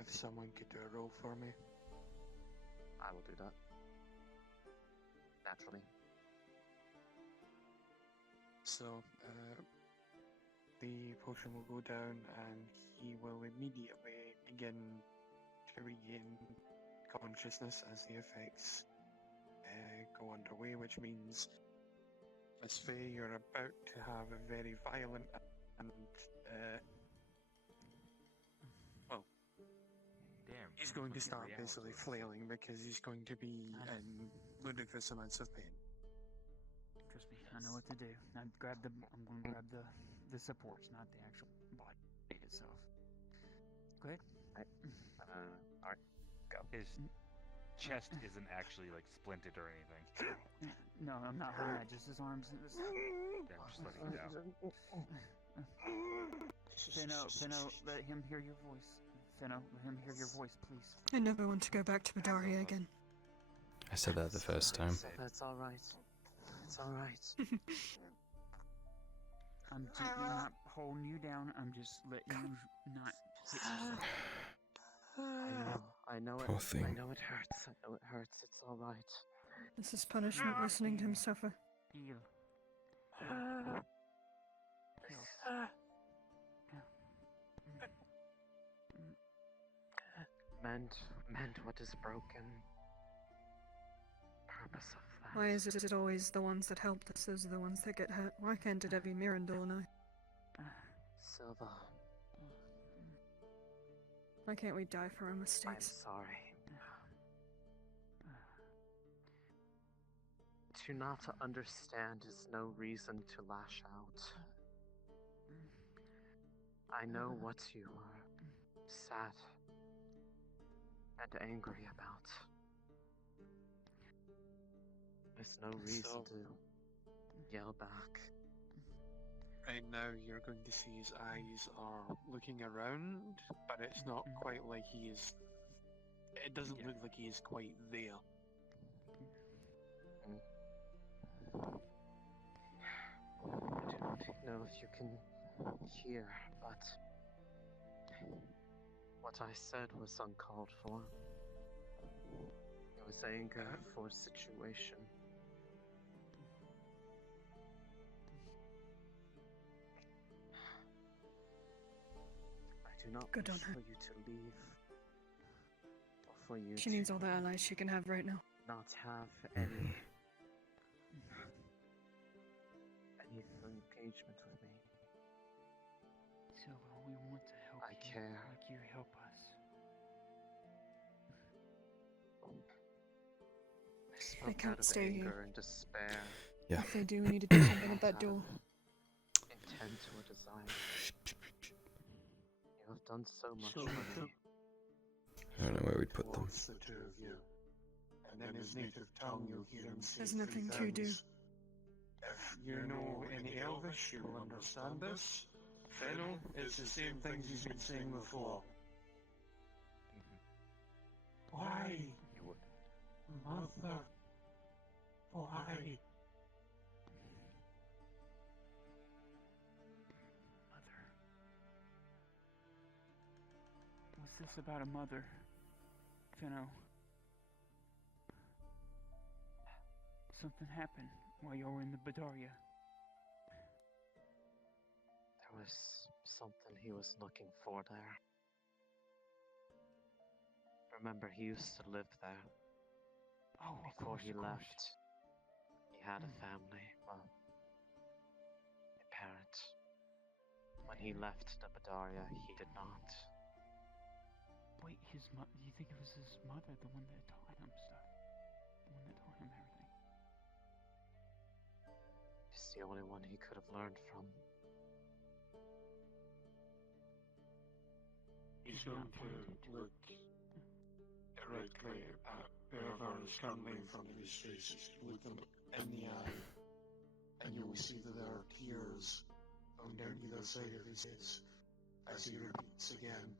If someone could do a roll for me. I will do that. Naturally. So, the potion will go down and he will immediately begin to regain consciousness as the effects go underway, which means, Miss Faye, you're about to have a very violent and, well, damn, he's going to start basically flailing because he's going to be in ludicrous amounts of pain. Trust me, I know what to do. Now grab the. I'm going to grab the supports, not the actual body itself. Go ahead. Alright, go. His chest isn't actually like splinted or anything. No, I'm not holding that. Just his arms. Yeah, I'm just letting him down. Finno, let him hear your voice. Finno, let him hear your voice, please. I never want to go back to Badaria again. I said that the first time. That's alright. It's alright. I'm not holding you down. I'm just letting you not hit yourself. I know it. Poor thing. I know it hurts. I know it hurts. It's all right. This is punishment, listening to him suffer. Heal. Mend what is broken. Purpose of that. Why is it always the ones that helped us, those are the ones that get hurt? Why can't it ever be Mirandol and I? Silva. Why can't we die for our I'm mistakes? sorry. To not understand is no reason to lash out. I know what you are sad and angry about. There's no reason to yell back. Right now, you're going to see his eyes are looking around, but it's not quite like he is. It doesn't look like he is quite there. I do not know if you can hear, but what I said was uncalled for. It was anger for situation. I do not Good on wish her. for you to leave, or for you She needs all the allies she can have right now. not have any engagement with me. Silva, we want to help I you care. like you help us. I spoke can't out of stay anger here. and despair. Yeah. If they do, we need to do something at that door. Intent or desire. You have done so much So for me. I don't know where we'd put them. Towards the two of you. And in his native tongue, you'll hear him say There's nothing to do. If you know any Elvish, you will understand this. Fennel, it's the same things he's been saying before. Why? Mother. Why? Mother. What's this about a mother? Finno. Something happened while you were in the Badaria. There was something he was looking for there. Remember, he used to live there. Oh, Before he of course. left, he had a family, well, a parent. When he left the Badaria, he did not. Wait, his mother? You think it was his mother, the one that taught him stuff? The one that taught him everything? It's the only one he could have learned from. He's going to look directly at whoever is currently in front of his face. He's going to look them in the eye, and you will see that there are tears going down either side of his face as he repeats again,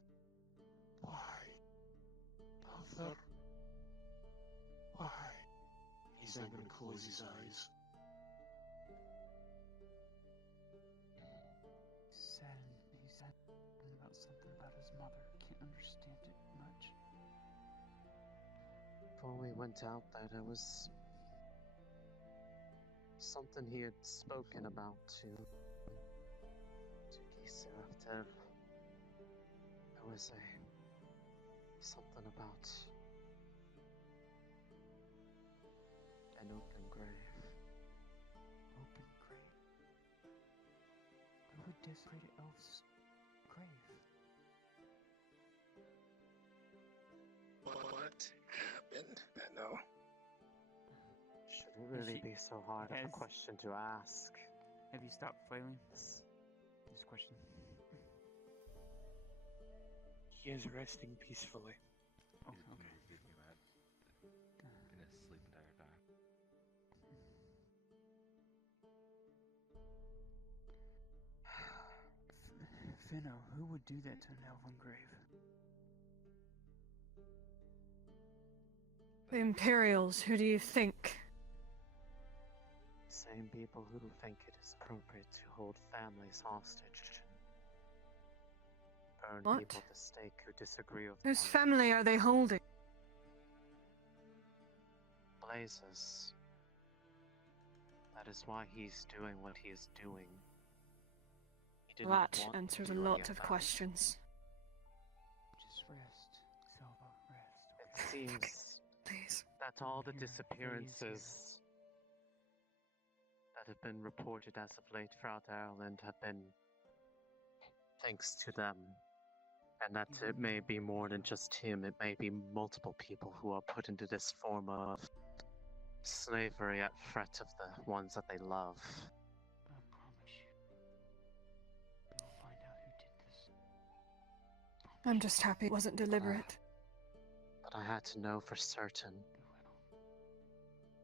"Why? Mother? Why?" He's then going to close his eyes. He said about something about his mother. Can't understand it much. Before we went out there was something he had spoken about to Gisarafter. There was something about an open grave. Open grave. Who would desecrate an elf's grave? What happened? No. Should it really be so hard of a question to ask? Have you stopped flailing? This question. He is resting peacefully. Oh, okay. He's gonna sleep entire time. Finno, who would do that to an elven grave? The Imperials, who do you think? Same same people who think it is appropriate to hold families hostage and burn What? people to stake who disagree with Whose them. family are they holding? Blazes. That is why he's doing what he is doing. He didn't That want answers a you lot and of your questions. Just rest, Silva, rest. It seems Please. that all the Here, disappearances that have been reported as of late throughout Ireland have been thanks to them. And that it may be more than just him, it may be multiple people who are put into this form of slavery at threat of the ones that they love. I promise you. We'll find out who did this. I'm just happy it wasn't deliberate. But I had to know for certain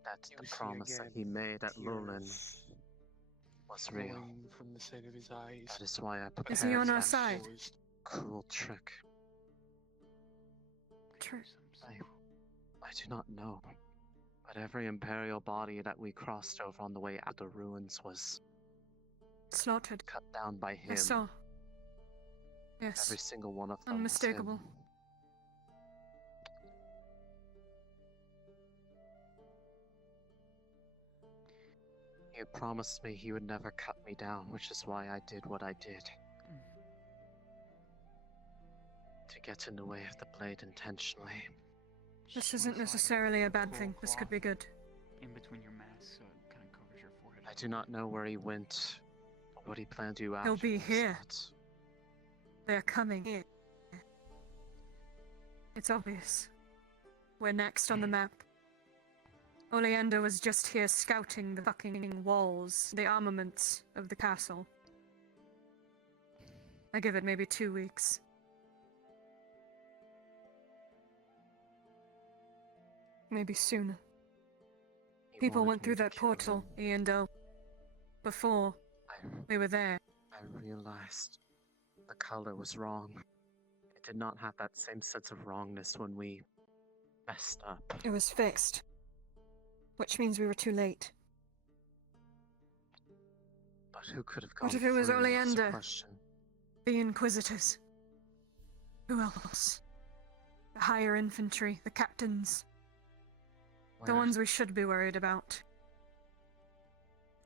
that You the see promise that again he made at Lulin tears was real. flowing from the side of his eyes. That is why I prepared Is he on our that side? cruel trick. True. I do not know. But every Imperial body that we crossed over on the way out of the ruins was Slaughtered. cut down by him. I saw. Yes. Every single one of them. Unmistakable. Was him. He had promised me he would never cut me down, which is why I did what I did. To get in the way of the blade intentionally. This isn't necessarily a bad thing. This could be good. In between your mask, so it kind of covers your forehead. I do not know where he went, or what he planned to do after. He'll be this, here. but They're coming here. It's obvious. We're next on the map. Oleander was just here scouting the fucking walls, the armaments of the castle. I give it maybe 2 weeks. Maybe sooner. People went through that portal, before we were there. I realized the color was wrong. It did not have that same sense of wrongness when we messed up. It was fixed. Which means we were too late. But who could have gone What if it was through is the Oleander? question. The Inquisitors? Who else? The higher infantry, the captains. The Where? ones we should be worried about.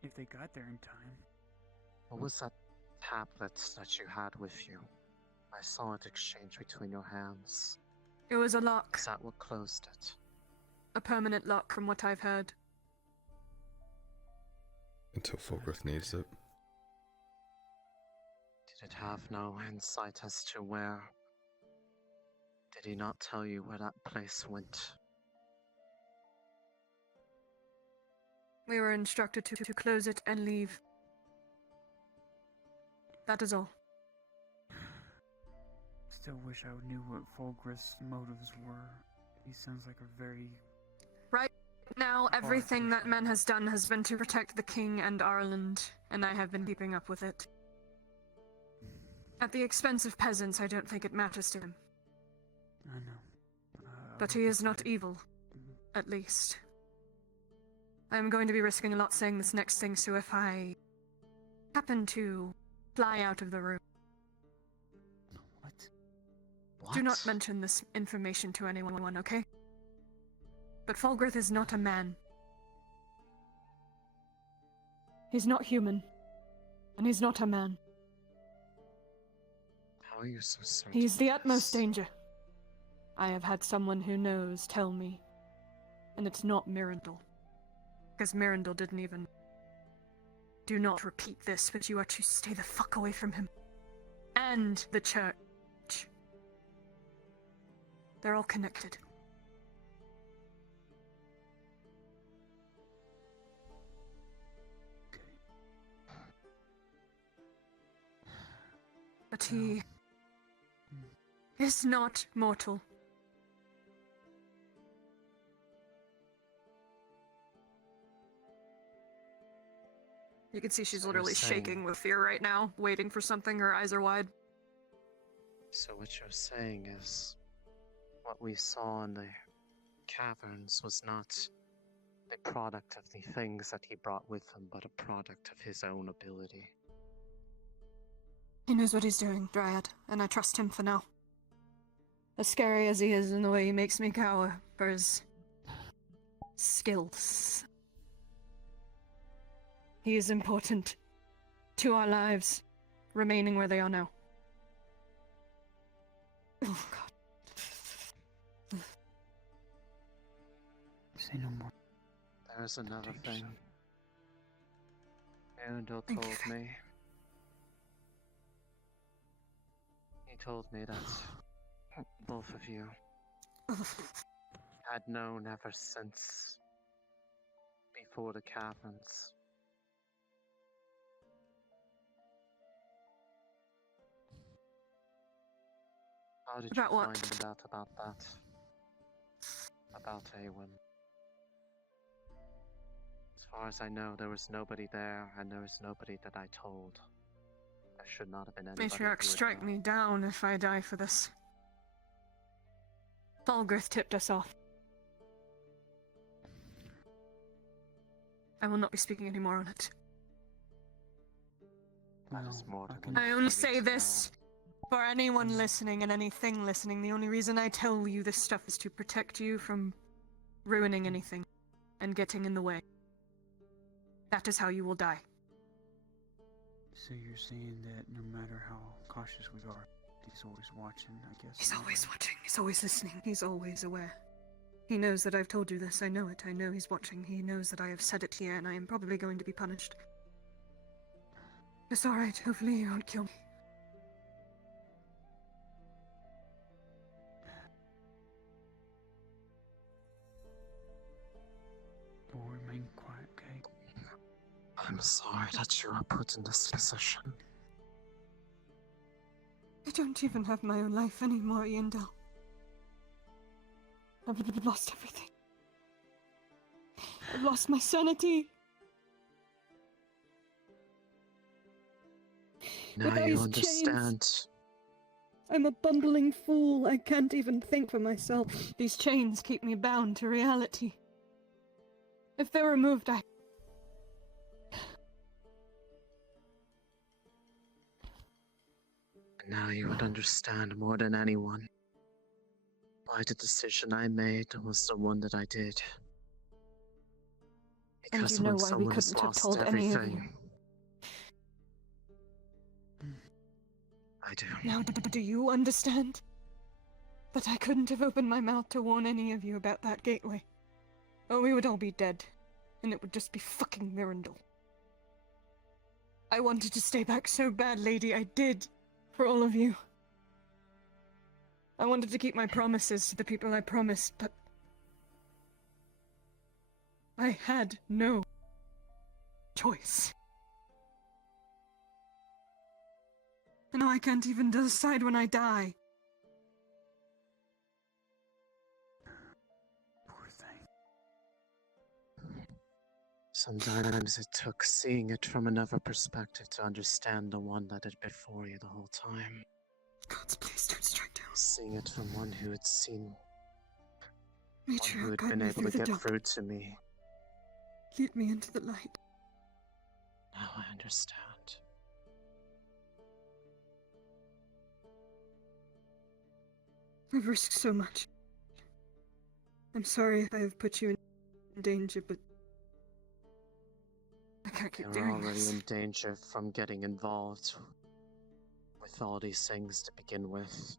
If they got there in time. What was that tablet that you had with you? I saw it exchanged between your hands. It was a lock. Is that what closed it? A permanent lock from what I've heard. Until Fulgrith needs it. Did it have no insight as to where? Did he not tell you where that place went? We were instructed to close it and leave. That is all. Still wish I knew what Fulgrith's motives were. He sounds like a very... Right now, everything that man has done has been to protect the king and Ireland, and I have been keeping up with it. At the expense of peasants, I don't think it matters to him. I know. But he is not evil. At least. I am going to be risking a lot saying this next thing, so if I happen to fly out of the room... What? Do not mention this information to anyone, okay? But Fulgrith is not a man. He's not human. And he's not a man. How are you so certain? He's the utmost danger. I have had someone who knows tell me. And it's not Mirandel. Because Mirandel didn't even... Do not repeat this, but you are to stay the fuck away from him. And the church. They're all connected. But he is not mortal. You can see she's So literally you're saying- shaking with fear right now, waiting for something. Her eyes are wide. So what you're saying is, what we saw in the caverns was not a product of the things that he brought with him, but a product of his own ability. He knows what he's doing, Dryad, and I trust him for now. As scary as he is in the way he makes me cower for his skills. He is important to our lives, remaining where they are now. Oh, God. Say no more. There's another Take thing. yourself. Ando told me. He told me that both of you had known ever since before the caverns. How did About you what? find out about that? About Awen? As far as I know, there was nobody there, and there was nobody that I told. There should not have been anybody. Matriarch, strike me down if I die for this. Thalgrith tipped us off. I will not be speaking anymore on it. That is more than I only say this for anyone listening and anything listening. The only reason I tell you this stuff is to protect you from ruining anything and getting in the way. That is how you will die. So you're saying that no matter how cautious we are, he's always watching, I guess. He's always watching. He's always listening. He's always aware. He knows that I've told you this. I know it. I know he's watching. He knows that I have said it here, and I am probably going to be punished. It's alright. Hopefully you won't kill me. We'll remain quiet, okay? I'm sorry that you are put in this position. I don't even have my own life anymore, Yandel. I've lost everything. I've lost my sanity. Now With you those understand. chains, I'm a bumbling fool. I can't even think for myself. These chains keep me bound to reality. If they're removed, Now you would understand more than anyone why the decision I made was the one that I did. And Because you know when why we someone has couldn't have lost told any of you. everything, I do. Now, do you understand? That I couldn't have opened my mouth to warn any of you about that gateway. Or we would all be dead, and it would just be fucking Mirandel. I wanted to stay back so bad, lady, I did. For all of you. I wanted to keep my promises to the people I promised, but I had no choice. And now I can't even decide when I die. Poor thing. Sometimes it took seeing it from another perspective to understand the one that had before you the whole time. Gods, please don't strike down. Seeing it from one who had seen, Matriarch, one who had guide been me able through to the get dark. through to me. Lead me into the light. Now I understand. I've risked so much. I'm sorry if I have put you in danger, but I can't keep You're doing already this. in danger from getting involved with all these things to begin with.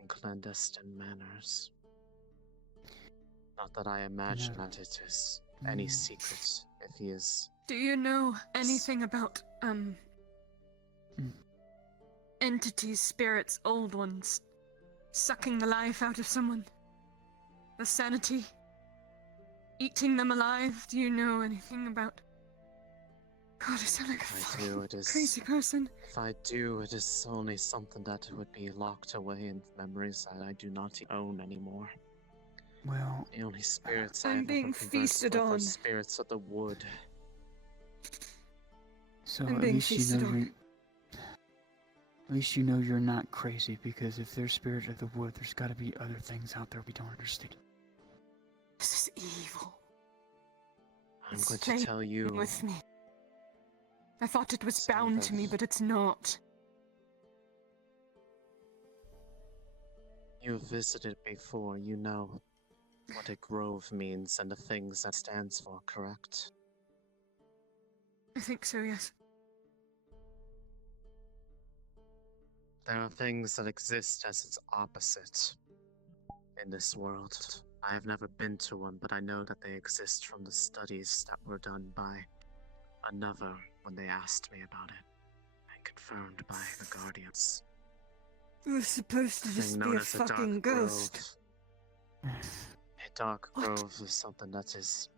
In clandestine manners. Not that I imagine No. that it is any secret if he is. Do you know anything about, entities, spirits, old ones, sucking the life out of someone? The sanity? Eating them alive? Do you know anything about... God, I sound like a If I do, it is crazy person. If I do, it is only something that would be locked away in memories that I do not own anymore. Well, The only spirits I'm I have being ever conversed feasted with on. are spirits of the wood. so I'm at being least you feasted know on. you're... At least you know you're not crazy, because if there's spirit of the wood, there's gotta be other things out there we don't understand. This is evil. I'm It's going to tell playing you. with me. I thought it was bound to me, but it's not. You've visited before, you know what a grove means and the things that stands for, correct? I think so, yes. There are things that exist as its opposite in this world. I have never been to one, but I know that they exist from the studies that were done by another when they asked me about it, and confirmed by the Guardians. It was supposed to just Thing be known a as fucking ghost. A dark grove is something that is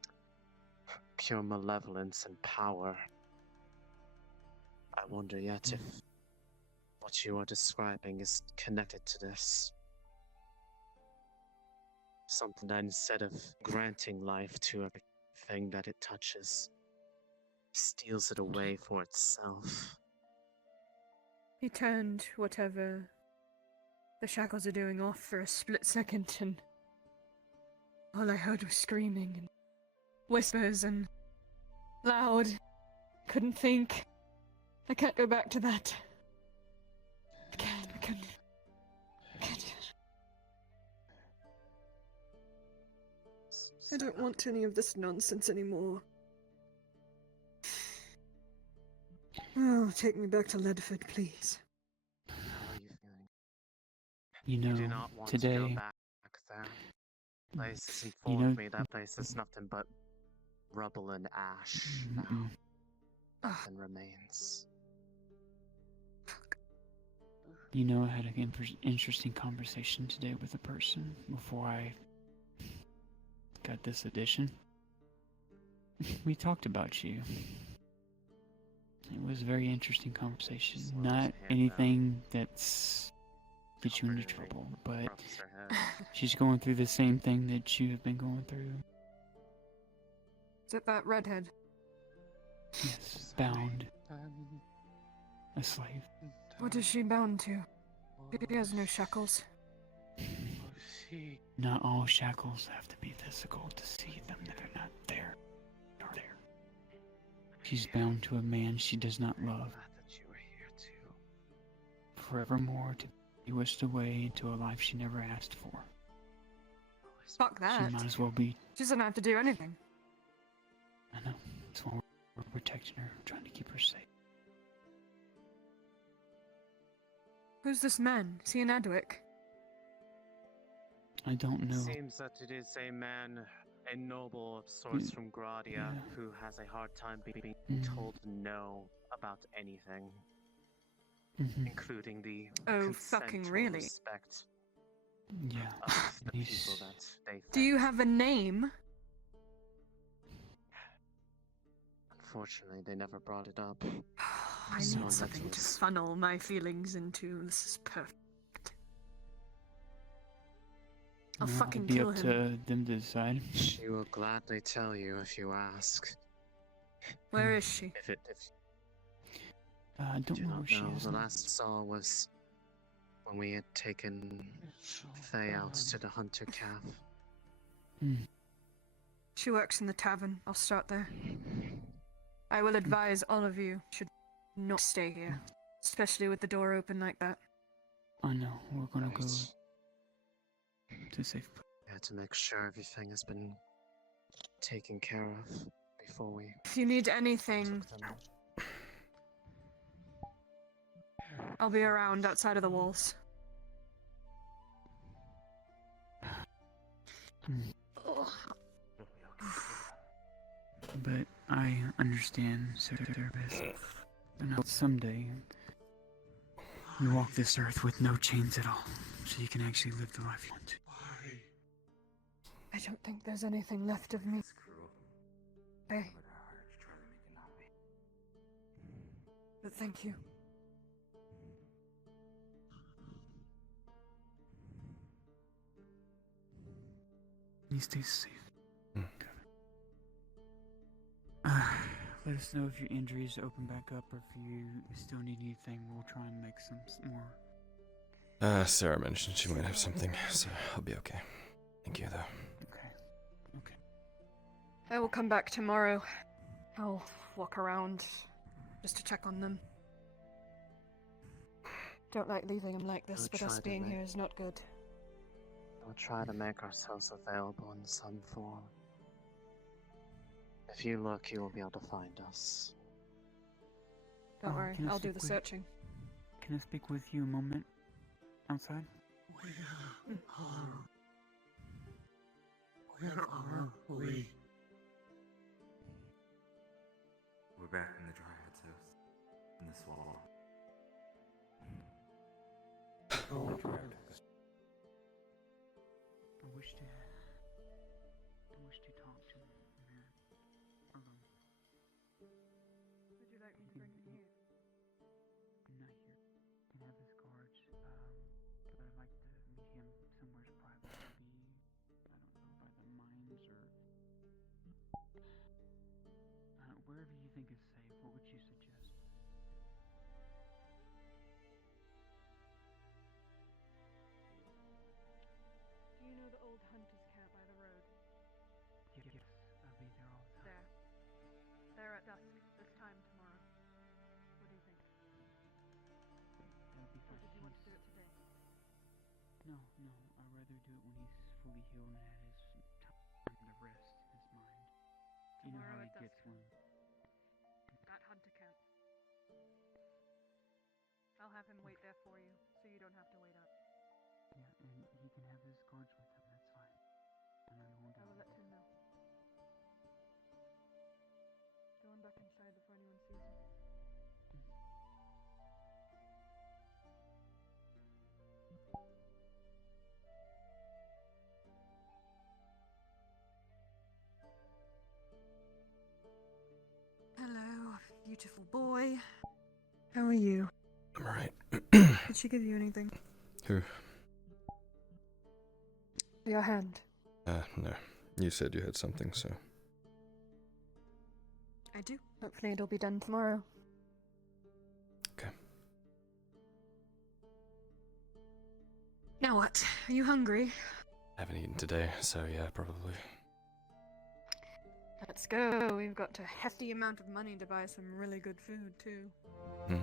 pure malevolence and power. I wonder yet if what you are describing is connected to this. Something that instead of granting life to everything that it touches, steals it away for itself. He turned whatever the shackles are doing off for a split second, and all I heard was screaming and whispers and loud. Couldn't think. I can't go back to that. I can't. I don't want any of this nonsense anymore. Oh, take me back to Ledford, please. How are you feeling? You know, do not want today, to go back there. Place has informed me that place is nothing but rubble and ash now. Nothing remains. you know, I had an interesting conversation today with a person before I got this edition. We talked about you. It was a very interesting conversation. Not anything that's gets you into trouble, but she's going through the same thing that you have been going through. Is it that redhead? Yes, bound. A slave. What is she bound to? She has no shackles. Not all shackles have to be physical to see them. They're not there. Nor there. She's bound to a man she does not love. Forevermore to be whisked away into a life she never asked for. Fuck that. She might as well be. She doesn't have to do anything. I know. That's why we're protecting her, trying to keep her safe. Who's this man? Is he an Adwick? I don't know. It seems that it is a man, a noble of sorts from Gradia, who has a hard time being told no about anything, including the fucking really? respect of the people that they Do you have a name? Unfortunately, they never brought it up. I need something to funnel my feelings into. This is perfect. I'll fucking be kill up him. to them to decide. She will gladly tell you if you ask. Where is she? I don't know where she is. The last I saw was when we had taken Faye out to the hunter camp. She works in the tavern. I'll start there. I will advise all of you should not stay here, especially with the door open like that. I know. We're gonna go to a safe place. Yeah, to make sure everything has been taken care of before we. If you need anything, I'll be around outside of the walls. But I understand service. And someday you walk this earth with no chains at all, so you can actually live the life you want to. I don't think there's anything left of me. Hey. But thank you. You stay safe. Let us know if your injuries open back up or if you still need anything. We'll try and make some more. Sarah mentioned she might have something, so I'll be okay. Thank you, though. Okay. I will come back tomorrow. I'll walk around just to check on them. Don't like leaving them like this, We'll but us try to being make- here is not good. We'll try to make ourselves available in some form. If you look, you will be able to find us. Don't worry, can I I'll do speak the with- searching. Can I speak with you a moment outside? Where are we? We're back in the Dryad's house. In the swamp. I wish to talk to him alone. Would you like me to bring him here? I'm not here. I can have his guards, but I'd like to meet him somewhere private. Maybe, I don't know, by the mines or wherever you think is safe. What would you suggest? Do you know the old hunter's camp by the road? Yes, I'll be there all the time. There at dusk, this time tomorrow. What do you think? That'll be Or fine. did you want to do it today? No, I'd rather do it when he's fully healed and had his time to rest his mind. You know how Tomorrow he at gets dusk. when... At hunter camp. I'll have him wait there for you, so you don't have to wait up. Yeah, and he can have his guards with him, that's fine. And I won't I will let him know. Going back inside before anyone sees me. Hello, beautiful boy. How are you? I'm alright. Did she give you anything? Who? Your hand. No. You said you had something, so. I do. Hopefully it'll be done tomorrow. Okay. Now what? Are you hungry? Haven't eaten today, so yeah, probably. Let's go. We've got a hefty amount of money to buy some really good food, too. Hmm.